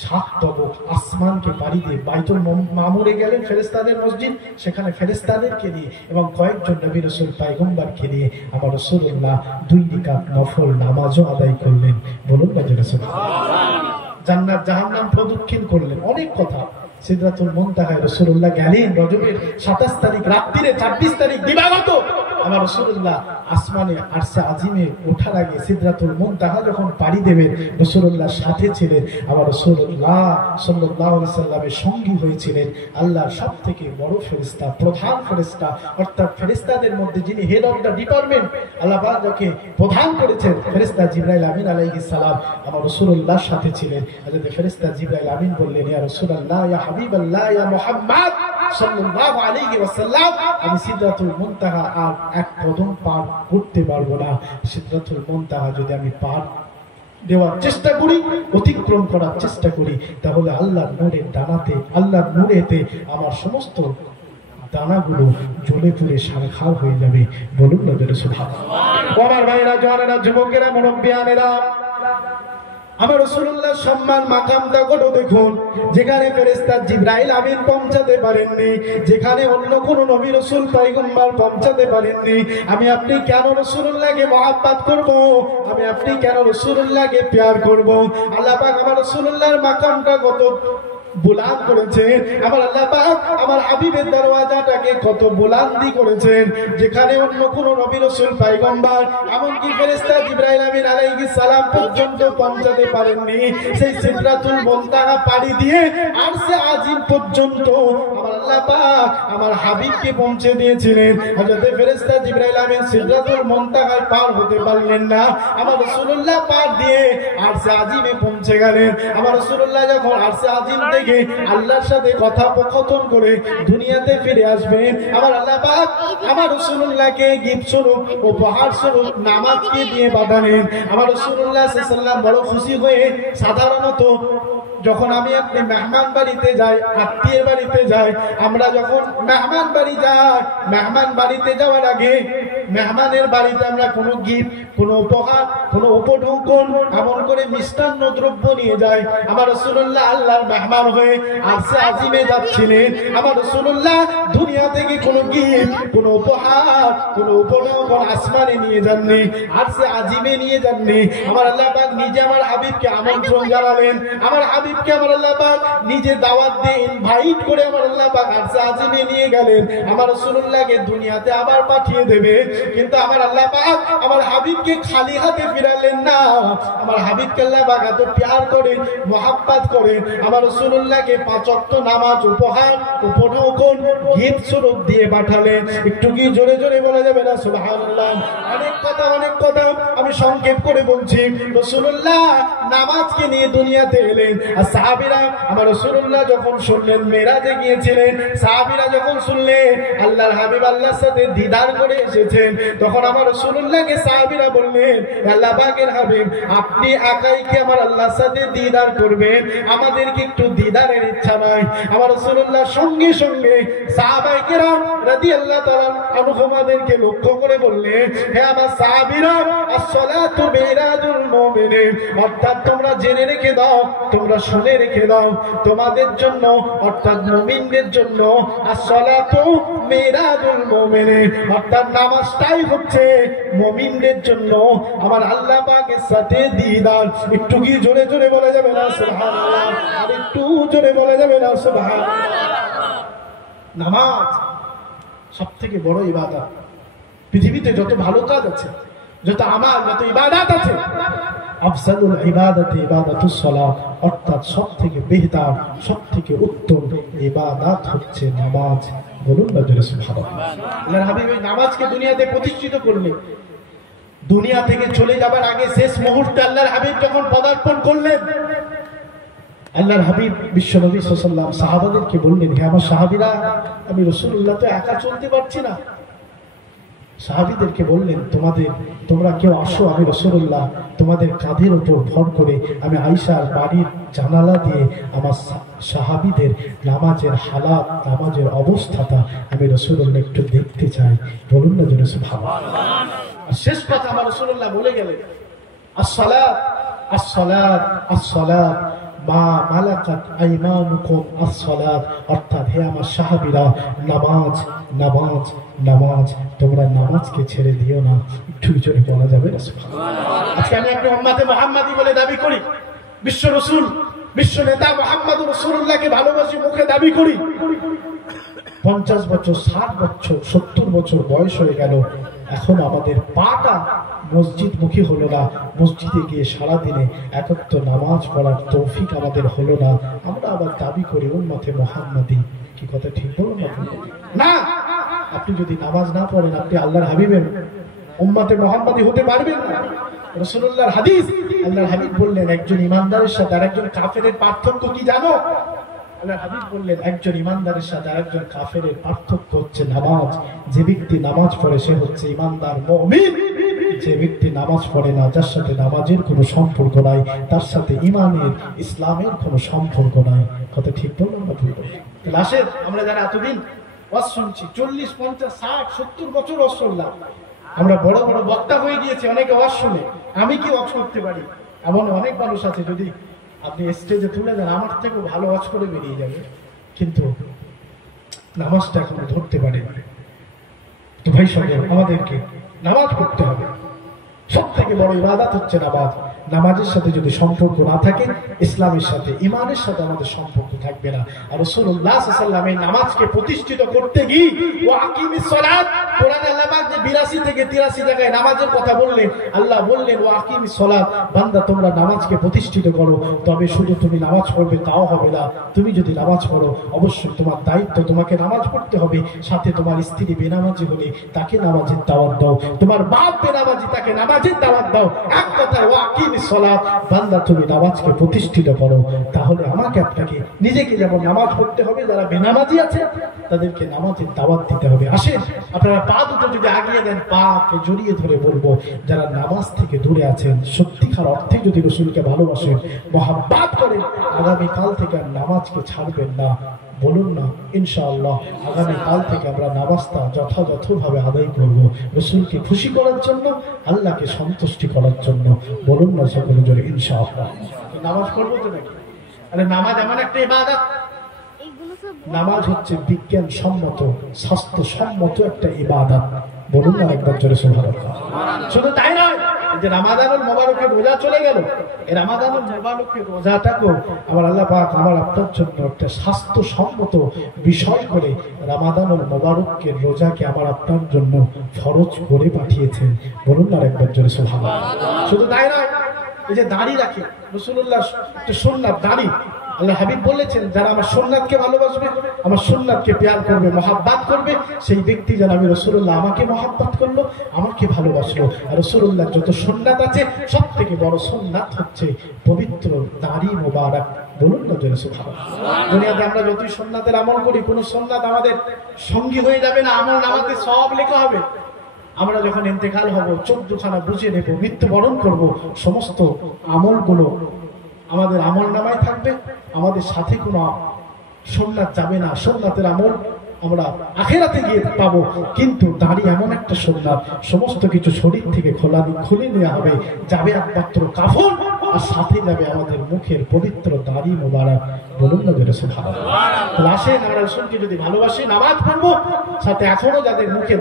7 তবক আসমানকে পাড়ি দিয়ে বাইতুল মামুরে গেলেন, ফেরেশতাদের মসজিদ, সেখানে ফেরেশতাদেরকে নিয়ে এবং কয়েকজন নবী রাসূল পয়গম্বরকে নিয়ে আমার রাসূলুল্লাহ 2 রাকাত নফল নামাজও আদায় করলেন। বলুন না জোরে সুবহানাল্লাহ। জান্নাত জাহান্নাম প্রদক্ষিণ করলেন, অনেক কথা। সিদরাতুল মুনতাহায় রাসূলুল্লাহ গেলেন রজবের 27 তারিখ রাত্রিরে, 26 তারিখ দিবাগত আমার রাসূলুল্লাহ আসমানে আরশে আজিমে ওঠার আগে সিদরাতুল মুনতাহা যখন পাড়ি দেবেন, রাসূলুল্লাহ সাথে ছিলেন। আমার রাসূলুল্লাহ সাল্লাল্লাহু আলাইহি সাল্লামের সঙ্গী হয়েছিলেন আল্লাহর সবথেকে বড় ফেরেশতা, প্রধান ফেরেশতা, অর্থাৎ ফেরেশতাদের মধ্যে যিনি হেড অফ দ্য ডিপার্টমেন্ট, আল্লাহ পাক যাকে প্রধান করেছেন, ফেরেশতা জিবরাইল আমিন আলাইহিস সালাম আমার রাসূলুল্লাহর সাথে ছিলেন। হযরত ফেরেশতা জিবরাইল আমিন বললেন, ইয়া রাসূলুল্লাহ, ইয়া হাবিবাল্লাহ, ইয়া মুহাম্মদ সাল্লাল্লাহু আলাইহি ওয়াসাল্লাম, আমি সিদরাতুল মুনতাহা আর এক কদম পার করতে পারবো না। সিদরাতুল মুনতাহা যদি আমি পার দেওয়ার চেষ্টা করি, অতিক্রম করার চেষ্টা করি, তাহলে আল্লাহর নূরের দানাতে, আল্লাহর নূরেতে আমার সমস্ত দানাগুলো জ্বলে পুড়ে সারখার হয়ে যাবে। বলুন না জোরে সুবহানাল্লাহ। আমার ভাইরা, জওয়ানেরা, যুবকেরা, মুরব্বিয়ানেরা, আমার রাসূলুল্লাহ সম্মান মাকামটা কত দেখুন। যেখানে ফেরেশতা জিবরাইল আমিন পৌঁছাতে পারেননি, যেখানে অন্য কোন নবী রাসূল পয়গম্বর পৌঁছাতে পারেননি, আমি আপনি কেন রাসূলুল্লাহকে মহব্বত করব? আমি আপনি কেন রাসূলুল্লাহকে প্যার করব? আল্লাহ পাক আমার রাসূলুল্লাহর মাকামটা কত বুলান্দ করেছেন। আমার আল্লাহ পাক আমার হাবিবের দরওয়াজাটাকে কত বুলান্দি করেছেন, যেখানে অন্য কোন নবী রাসূল পয়গম্বর এমনকি ফেরেশতা জিবরাইল আমিন আলাইহিস সালাম পর্যন্ত পৌঁছাতে পারেননি। সেই সিদরাতুল মুনতাহা পাড়ি দিয়ে আরশে আজিম পর্যন্ত আমার আল্লাহ পাক আমার হাবিবকে পৌঁছে দিয়েছিলেন। হযরত ফেরেশতা জিবরাইল আমিন সিদরাতুল মুনতাহায় পার হতে পারলেন না, আমার রাসূলুল্লাহ পার দিয়ে আরশে আজিমে পৌঁছে গেলেন। আমার রাসূলুল্লাহ যখন আরশে আজিম থেকে আল্লাহর সাথে কথোপকথন করে দুনিয়াতে ফিরে আসবেন, আমার আল্লাহ পাক আমার রাসূলুল্লাহকে গিফট স্বরূপ, উপহার স্বরূপ নামাজকে দিয়ে পাঠালেন। আমার রাসূলুল্লাহ সাল্লাল্লাহু আলাইহি ওয়াসাল্লাম বড় খুশি হয়ে, সাধারণত যখন আমি আপনি মেহমান বাড়িতে যাই, আত্মীয়ের বাড়িতে যাই, আমরা যখন মেহমান বাড়ি যাই, মেহমান বাড়িতে যাওয়ার আগে মেহমানের বাড়িতে আমরা কোনো গিফট, কোনো উপহার, কোনো উপঢৌকন, এমন করে মিষ্টান্ন দ্রব্য নিয়ে যাই। আমার রাসূলুল্লাহ আল্লাহর মেহমান হয়ে আরশে আজিমে যাচ্ছিলেন। আমার রাসূলুল্লাহ দুনিয়া থেকে কোনো গিফট, কোনো উপহার, কোনো উপঢৌকন আসমানে নিয়ে যাননি, আরশে আজিমে নিয়ে যাননি। আমার আল্লাহ পাক নিজে আমার হাবিবকে আমন্ত্রণ জানালেন, আমার হাবিবকে আমার আল্লাহ পাক নিজে দাওয়াত দিয়ে ইনভাইট করে আমার আল্লাহ পাক আরশে আজিমে নিয়ে গেলেন। আমার রাসূলুল্লাহকে দুনিয়াতে আবার পাঠিয়ে দেবে, কিন্তু আমার আল্লাহ পাক আমার হাবিবকে খালি হাতে ফিরালেন না। আমার হাবিবকে আল্লাহ পাক এত প্যার করেন, মহব্বত করেন, আমার রাসূলুল্লাহকে 5 ওয়াক্ত নামাজ, উপহার, উপঢৌকন, গিফট স্বরূপ দিয়ে পাঠালেন। একটু কি জোরে জোরে বলা যাবে না সুবহানাল্লাহ? অনেক কথা আমি সংক্ষেপ করে বলছি। রাসূলুল্লাহ নামাজকে নিয়ে দুনিয়াতে এলেন, আর সাহাবীরা আমার রাসূলুল্লাহ যখন শুনলেন মেরাজে গিয়েছিলেন, সাহাবীরা যখন শুনলেন আল্লাহর হাবিব আল্লাহর সাথে দিদার করে এসেছেন, তখন আমার রাসূলুল্লাহকে সাহাবীরা বললেন, আল্লাহ পাকের হাবিব, আপনি একাই কি আমার আল্লাহর সাথে দিদার করবেন? আমাদেরকে একটু দিদারের ইচ্ছা নাই। আমার রাসূলুল্লাহ সঙ্গে সঙ্গে সাহাবায়ে সাহাবায়ে কেরাম রাদিয়াল্লাহু তাআলা আনহুমাদেরকে লক্ষ্য করে বললেন, হে আমার সাহাবীরা, as-salatu mi'rajul mu'minin, অর্থাৎ তোমরা জেনে রেখে দাও, তোমরা শুনে রেখে দাও, তোমাদের জন্য অর্থাৎ মুমিনদের জন্য as-salatu মি'রাজুল মুমিনিন, অর্থাৎ নামাজটাই হচ্ছে মুমিনদের জন্য আমার আল্লাহ পাকের সাথে দিদার। একটু কি জোরে জোরে বলা যাবে না সুবহানাল্লাহ? আর একটু জোরে বলা যাবে না সুবহানাল্লাহ? নামাজ সবথেকে বড় ইবাদত। পৃথিবীতে যত ভালো কাজ আছে, যত আমাল, যত ইবাদত আছে, আফজালুল ইবাদাতি ইবাদাতুস সালাত, অর্থাৎ সবথেকে বেহতার, সবথেকে উত্তম ইবাদত হচ্ছে নামাজ। বলুন না জোরে সুবহানাল্লাহ। আল্লাহর হাবিব এই নামাজকে দুনিয়াতে প্রতিষ্ঠিত করলেন। দুনিয়া থেকে চলে যাবার আগে শেষ মুহূর্তে আল্লাহর হাবিব যখন পদার্পণ করলেন, আল্লাহর হাবিব বিশ্বনবী সাল্লাল্লাহু আলাইহি ওয়াসাল্লাম সাহাবাদেরকে বললেন, হে আমার সাহাবীরা, আমি রাসূলুল্লাহ তো একা চলতে পারছি না। সাহাবীদেরকে বললেন, তোমরা কেউ আসো, আমি রাসূলুল্লাহ তোমাদের কাঁধের উপর ভর করে আমি আয়েশার বাড়ির জানালা দিয়ে আমার সাহাবীদের নামাজের হালাত, নামাজের অবস্থাটা আমি রাসূলুল্লাহ একটু দেখতে চাই। বলুন না জোরে সুবহানাল্লাহ। আর শেষ কথা আমার রাসূলুল্লাহ বলে গেলেন, as-salat as-salat as-salat মা মালাকাত আইমানুকুম as-salat, অর্থাৎ হে আমার সাহাবীরা, নামাজ নামাজ নামাজ, তোমরা নামাজকে ছেড়ে দিও না। একটু জোরে বলা যাবে না সুবহানাল্লাহ? আজকে আমি একটা উম্মতে মুহাম্মাদি বলে দাবি করি, বিশ্ব রাসূল, বিশ্ব নেতা মুহাম্মদুর রাসূলুল্লাহকে ভালোবাসি, মুখে দাবি করি। 50 বছর, 60 বছর, 70 বছর বয়স হয়ে গেল, এখন আমাদের পাটা মসজিদমুখী হলো না। মসজিদে গিয়ে সারাদিনে একাত্ত নামাজ পড়ার তৌফিক আমাদের হলো না। আমরা আবার দাবি করি উম্মতে মুহাম্মাদি। কি কথা ঠিক বলুন না? আপনি যদি নামাজ না পড়েন, আপনি আল্লাহর হাবিবের উম্মতে মুহাম্মাদি হতে পারবেন না। রাসূলুল্লাহর হাদিস, আল্লাহর হাবিব বললেন, একজন ইমানদারের সাথে আরেকজন কাফেরের পার্থক্য কি জানো? আল্লাহর হাবিব বললেন, একজন ইমানদারের সাথে আরেকজন কাফেরের পার্থক্য হচ্ছে নামাজ। যে ব্যক্তি নামাজ পড়ে সে হচ্ছে ইমানদার মুমিন। যে ব্যক্তি নামাজ পড়ে না, যার সাথে নামাজের কোনো সম্পর্ক নাই, তার সাথে ইমানের, ইসলামের কোনো সম্পর্ক নাই। কথা ঠিক বললাম না? তাহলে আসেন, আমরা যারা এতদিন ওয়াজ শুনছি, 40, 50, 60, 70 বছর ওয়াজ শুনলাম, আমরা বড় বড় বক্তা হয়ে গিয়েছি অনেকে ওয়াজ শুনে। আমি কি ওয়াজ করতে পারি? এমন অনেক মানুষ আছে, যদি আপনি স্টেজে তুলে দেন, আমার থেকেও ভালো ওয়াজ করে বেরিয়ে যাবে, কিন্তু নামাজটা এখনো ধরতে পারে। তো ভাই সঙ্গে আমাদেরকে নামাজ পড়তে হবে। সব থেকে বড় ইবাদত হচ্ছে নামাজ। নামাজের সাথে যদি সম্পর্ক না থাকে, ইসলামের সাথে, ইমানের সাথে আমাদের সম্পর্ক থাকবে না। আর রাসূলুল্লাহ সাল্লাল্লাহু আলাইহি ওয়াসাল্লাম এই নামাজকে প্রতিষ্ঠিত করতে গিয়ে ওয়া আকিমিস সালাত, কোরআনে আল্লাহ পাক যে 82 থেকে 83 জায়গায় নামাজের কথা বললেন, আল্লাহ বললেন ওয়া আকিমিস সালাত, বান্দা তোমরা নামাজকে প্রতিষ্ঠিত করো। তবে শুধু তুমি নামাজ পড়বে তাও হবে না। তুমি যদি নামাজ পড়ো, অবশ্যই তোমার দায়িত্ব, তোমাকে নামাজ পড়তে হবে। সাথে তোমার স্ত্রী বেনামাজি হলে তাকে নামাজের দাওয়াত দাও। তোমার বাপ বেনামাজি, তাকে নামাজের দাওয়াত দাও। এক কথায় ওয়া আকিমিস সালাত, বান্দা তুমি নামাজকে প্রতিষ্ঠিত করো। তাহলে আমাকে আপনাকে নিজেকে যেমন নামাজ পড়তে হবে, যারা বেনামাজি আছে তাদেরকে নামাজের দাওয়াত দিতে হবে। আসেন আপনারা পা দুটো যদি আগিয়ে দেন, পাকে জড়িয়ে ধরে বলবো, যারা নামাজ থেকে দূরে আছেন, সত্যিকার অর্থে যদি রাসূলকে ভালোবাসেন, মহাব্বত করেন, আগামী কাল থেকে আর নামাজকে ছাড়বেন না। বলুন না ইনশাআল্লাহ, আগামী কাল থেকে আমরা নামাজটা যথাযথভাবে আদায় করব, রাসূলকে খুশি করার জন্য, আল্লাহকে সন্তুষ্টি করার জন্য। বলুন না সকলে জোরে ইনশাআল্লাহ। নামাজ পড়বো তো নাকি? আরে নামাজ এমন একটা ইবাদত, নামাজ হচ্ছে বিজ্ঞান সম্মত, স্বাস্থ্য সম্মত একটা ইবাদত। বলুন না একবার জোরে সুবহানাল্লাহ। শুধু তাই নয়, যে রমাদানুল মুবারকের রোজা চলে গেল, এই রমাদানুল মুবারকের রোজাটাকেও আমার আল্লাহ পাক আমার আপনার জন্য একটা স্বাস্থ্যসম্মত বিষয় করে রমাদানুল মুবারকের রোজাকে আমার আপনার জন্য ফরজ করে পাঠিয়েছেন। বলুন না একবার জোরে সুবহানাল্লাহ। শুধু তাই নয়, এই যে দাড়ি রাখে রাসূলুল্লাহ, একটা সুন্নাত দাড়ি, আল্লাহ হাবিব বলেছেন, যারা আমার সুন্নাতকে ভালোবাসবে, আমার সুন্নাতকে প্যার করবে, মহাব্বত করবে, সেই ব্যক্তি যেন আমি রাসূলুল্লাহ আমাকে মহাব্বত করলো, আমাকে ভালোবাসলো। আর রাসূলুল্লাহ যত সুন্নাত আছে, সব থেকে বড় সুন্নাত হচ্ছে পবিত্র দাড়ি মোবারক। বলুন না জোরে সুবহানাল্লাহ। দুনিয়াতে আমরা যতই সুন্নাতের আমল করি, কোন সুন্নাত আমাদের সঙ্গী হয়ে যাবে না, আমল নামাতে সব লেখা হবে। আমরা যখন ইন্তেকাল হব, 14 খানা বুঝে নেব, মৃত্যুবরণ করব, সমস্ত আমলগুলো আমাদের আমল নামায় থাকবে, আমাদের সাথে কোনো সুন্নাত যাবে না। সুন্নাতের আমল আমরা আখিরাতে গিয়ে পাবো। কিন্তু দাড়ি এমন একটা সুন্নাত, সমস্ত কিছু শরীর থেকে খুলে নেওয়া হবে, যাবে একমাত্র কাফন, আর সাথে যাবে আমাদের মুখের পবিত্র দাড়ি মোবারক। বলুন না জোরে সুবহানাল্লাহ। তাহলে আসেন আমরা রাসূলকে যদি ভালোবাসি নামাজ পড়বো, সাথে এখনো যাদের মুখে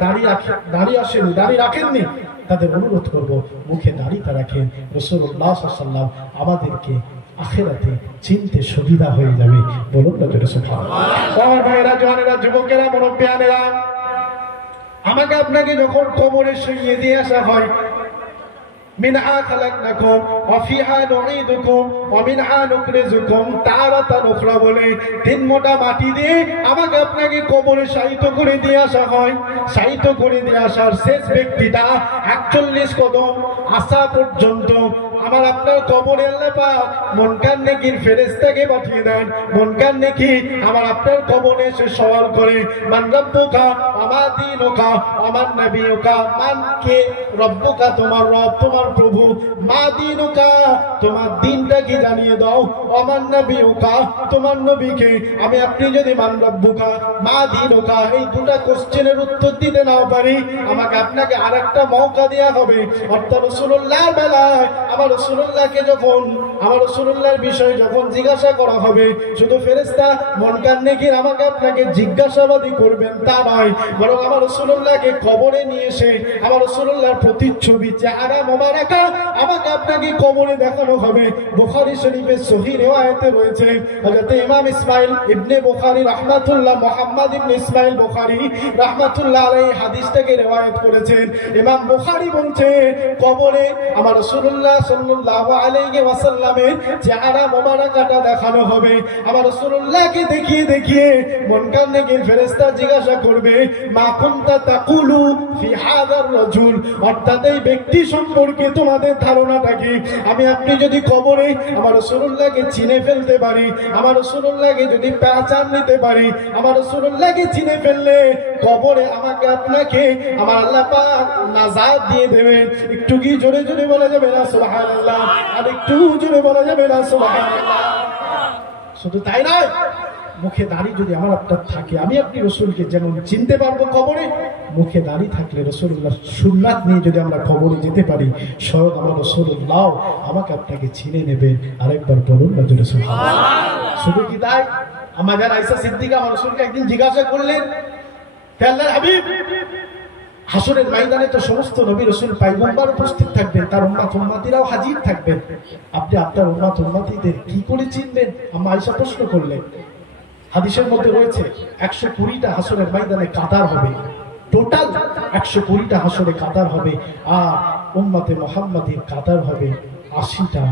দাড়ি আসেনি, দাড়ি রাখেননি, তাদের অনুরোধ করব মুখে দাড়িটা রাখেন। রাসূলুল্লাহ সাল্লাল্লাহু আলাইহি ওয়াসাল্লাম আমাদেরকে আখিরাতে চিনতে সুবিধা হয়ে যাবে। বলুন না জোরে সুবহানাল্লাহ। আমার ভাইরা, জওয়ানেরা, যুবকেরা, মুরব্বিয়ানেরা, আমাকে আপনাকে যখন কবরে শুইয়ে দিয়ে আসা হয়, মিনহা খালাকনাকুম ওয়া ফিহা নুঈদুকুম ওয়া মিনহা নুখরিজুকুম তারাতান উখরা বলে 3 মোটা মাটি দিয়ে আমাকে আপনাকে কবরে শায়িত করে দিয়ে আসা হয়। শায়িত করে দিয়ে আসার শেষ ব্যক্তিটা 41 কদম আসা পর্যন্ত আমার আপনার কবরে আল্লাহ পাক মুনকার নেকির ফেরেশতাকে পাঠিয়ে দেন। মুনকার নেকি আমার আপনার কবরে এসে সওয়াল করে, মান রাব্বুকা ওয়া মা দীনুকা ওয়া মান নাবিয়ুকা। মান কে? রব্বুকা তোমার রব, তোমার প্রভু। মা দীনুকা তোমার দিনটা কি জানিয়ে দাও। ওয়া মান নাবিয়ুকা তোমার নবীকে। আমি আপনি যদি মান রাব্বুকা মা দীনুকা এই দুটো কোশ্চেনের উত্তর দিতে নাও পারি, আমাকে আপনাকে আরেকটা মৌকা দেয়া হবে। অর্থাৎ রাসূলুল্লাহর বেলায় আমার রাসূলুল্লাহকে যখন আমার রাসূলুল্লাহর বিষয়ে যখন জিজ্ঞাসা করা হবে, শুধু ফেরেশতা মুনকার নেকির আমাকে আপনাকে জিজ্ঞাসাবাদী করবেন তা নয়, বরং আমার রাসূলুল্লাহকে কবরে নিয়ে এসে আমার রাসূলুল্লাহর প্রতিচ্ছবি চেহারা মোবারকা আমাকে আপনাকে কবরে দেখানো হবে। বুখারী শরীফের সহিহ রিওয়ায়াতে রয়েছে, হযরত ইমাম ইসমাঈল ইবনে বুখারী রাহমাতুল্লাহ, মুহাম্মদ ইবনে ইসমাঈল বুখারী রাহমাতুল্লাহ আলাইহি হাদিসটাকে রিওয়ায়াত করেছেন। ইমাম বুখারী বলছে, কবরে আমার রাসূলুল্লাহ সাল্লাল্লাহু আলাইহি ওয়াসাল্লামের চেহারা মোবারকাটা দেখানো হবে। আমার রাসূলুল্লাহকে দেখিয়ে দেখিয়ে মুনকার নেকির ফেরেশতা জিজ্ঞাসা করবে, মা কুনতা তাকুলু ফি হাযার রাজুল, অর্থাৎ এই ব্যক্তি সম্পর্কে তোমাদের ধারণাটা কি। আমি আপনি যদি কবরে আমার রাসূলুল্লাহকে চিনে ফেলতে পারি, আমার রাসূলুল্লাহকে যদি পহচান নিতে পারি, আমার রাসূলুল্লাহকে চিনে ফেললে কবরে আমাকে আপনাকে আমার আল্লাহ পাক নাজাত দিয়ে দেবেন। একটু কি জোরে জোরে বলা যাবে না সুবহানাল্লাহ? আর একটু জোরে বলা যাবে না সুবহানাল্লাহ? শুধু তাই নয়, মুখে দাড়ি যদি আমার আপনার থাকে, আমি আপনি রাসূলকে যেমন চিনতে পারবো কবরে, মুখে দাড়ি থাকলে রাসূলুল্লাহ সুন্নাত নিয়ে যদি আমরা কবরে যেতে পারি, স্বয়ং আমার রাসূলুল্লাহ আমাকে আপনাকে চিনে নেবে। আরেকবার বলুন না জোরে সুবহানাল্লাহ। শুধু কি তাই, আমাদের আয়েশা সিদ্দিকা আমার রাসূলকে একদিন জিজ্ঞাসা করলেন, হে আল্লাহর হাবিব, হাসরের ময়দানে তো সমস্ত নবী রাসূল পয়গম্বর উপস্থিত থাকবেন, তার উম্মত উম্মতিরাও হাজির থাকবেন, আপনি আপনার উম্মত উম্মতিদের কি করে চিনবেন? আম্মা আয়েশা প্রশ্ন করলেন। হাদিসের মধ্যে রয়েছে 120টা হাসরের ময়দানে কাতার হবে, টোটাল 120টা হাসরে কাতার হবে, আর উম্মতে মুহাম্মাদির কাতার হবে 80টা।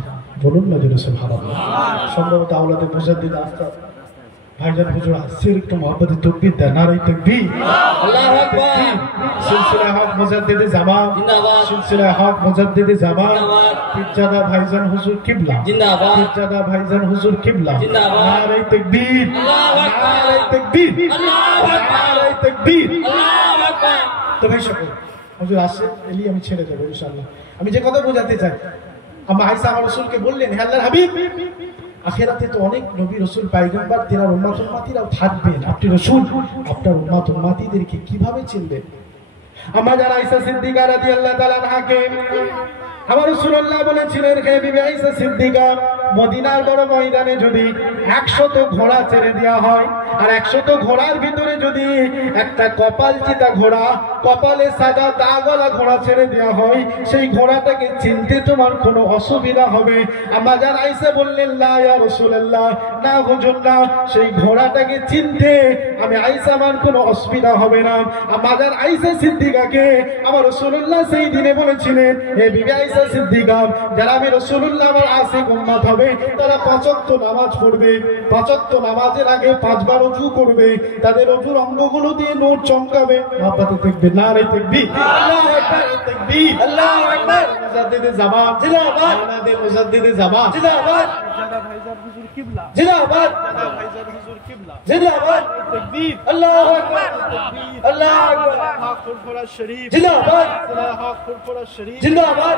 বলুন না জোরে সুবহানাল্লাহ। সম্ভবত আওলাদে মুজাদ্দিদ আস্তাদ ভাইজান হুজুর আসির একটু মোহাম্মদের তাকবীর দেন, নারে তাকবীর, আল্লাহু আকবার। সিলসিলা হক মুজাদ্দিদে জামান জিন্দাবাদ, সিলসিলা হক মুজাদ্দিদে জামান জিন্দাবাদ। পিরজাদা ভাইজান হুজুর কিবলা জিন্দাবাদ, পিরজাদা ভাইজান হুজুর কিবলা জিন্দাবাদ। নারে তাকবীর, আল্লাহু আকবার, নারে তাকবীর, আল্লাহু আকবার, নারে তাকবীর, আল্লাহু আকবার। তো ভাই সকল হুজুর আসেন, এলি আমি ছেড়ে দেব ইনশাআল্লাহ। আমি যে কথা বোঝাতে চাই, আম্মা আয়েশা আমার রাসূলকে বললেন, হে আল্লাহর হাবিব, আখিরাতে তো অনেক নবী রাসূল পয়গম্বর তিনার উম্মত উম্মতিরাও থাকবেন, আপনি রাসূল আপনার উম্মত উম্মতিদেরকে কিভাবে চিনবেন? আম্মা জান আয়েশা সিদ্দিকা রাদিয়াল্লাহু তাআলা আনহাকে আমার রাসূলুল্লাহ বলেছিলেন, হে বিবি আয়েশা সিদ্দিকা, মদিনার বড় ময়দানে যদি 100 ঘোড়া ছেড়ে দেওয়া হয়, আর 100 ঘোড়ার ভিতরে যদি একটা কপাল চিতা ঘোড়া, কপালে সাদা দাগওয়ালা ঘোড়া ছেড়ে দেওয়া হয়, সেই ঘোড়াটাকে চিনতে তোমার কোনো অসুবিধা হবে? আম্মা জান আয়েশা বললেন, লা ইয়া রাসূলুল্লাহ, না হুজুর না, সেই ঘোড়াটাকে চিনতে আমি আয়েশা আমার কোনো অসুবিধা হবে না। আম্মা জান আয়েশা সিদ্দিকাকে আমার রাসূলুল্লাহ সেই দিনে বলেছিলেন, হে বিবি আয়েশা সিদ্দিকা, যারা আমি রাসূলুল্লাহ আমার আশিক উম্মত হবে, তারা 5 ওয়াক্ত নামাজ পড়বে, 5 ওয়াক্ত নামাজের আগে 5 বার ওযু করবে, তাদের ওযুর অঙ্গগুলো দিয়ে নূর চমকাবে। মাপাতে থাকবে, নারে তাকবীর, আল্লাহু আকবার, তাকবীর, আল্লাহু আকবার। মুজাদ্দিদে জামান জিন্দাবাদ, মুনাদে মুজাদ্দিদে জামান জিন্দাবাদ, জাদা ভাইজান হুজুর কিবলা জিন্দাবাদ, জাদা ভাইজান হুজুর কিবলা জিন্দাবাদ, তাকবীর, আল্লাহু আকবার, তাকবীর, আল্লাহু আকবার। হক ফুরফুরা শরীফ জিন্দাবাদ, হক ফুরফুরা শরীফ জিন্দাবাদ।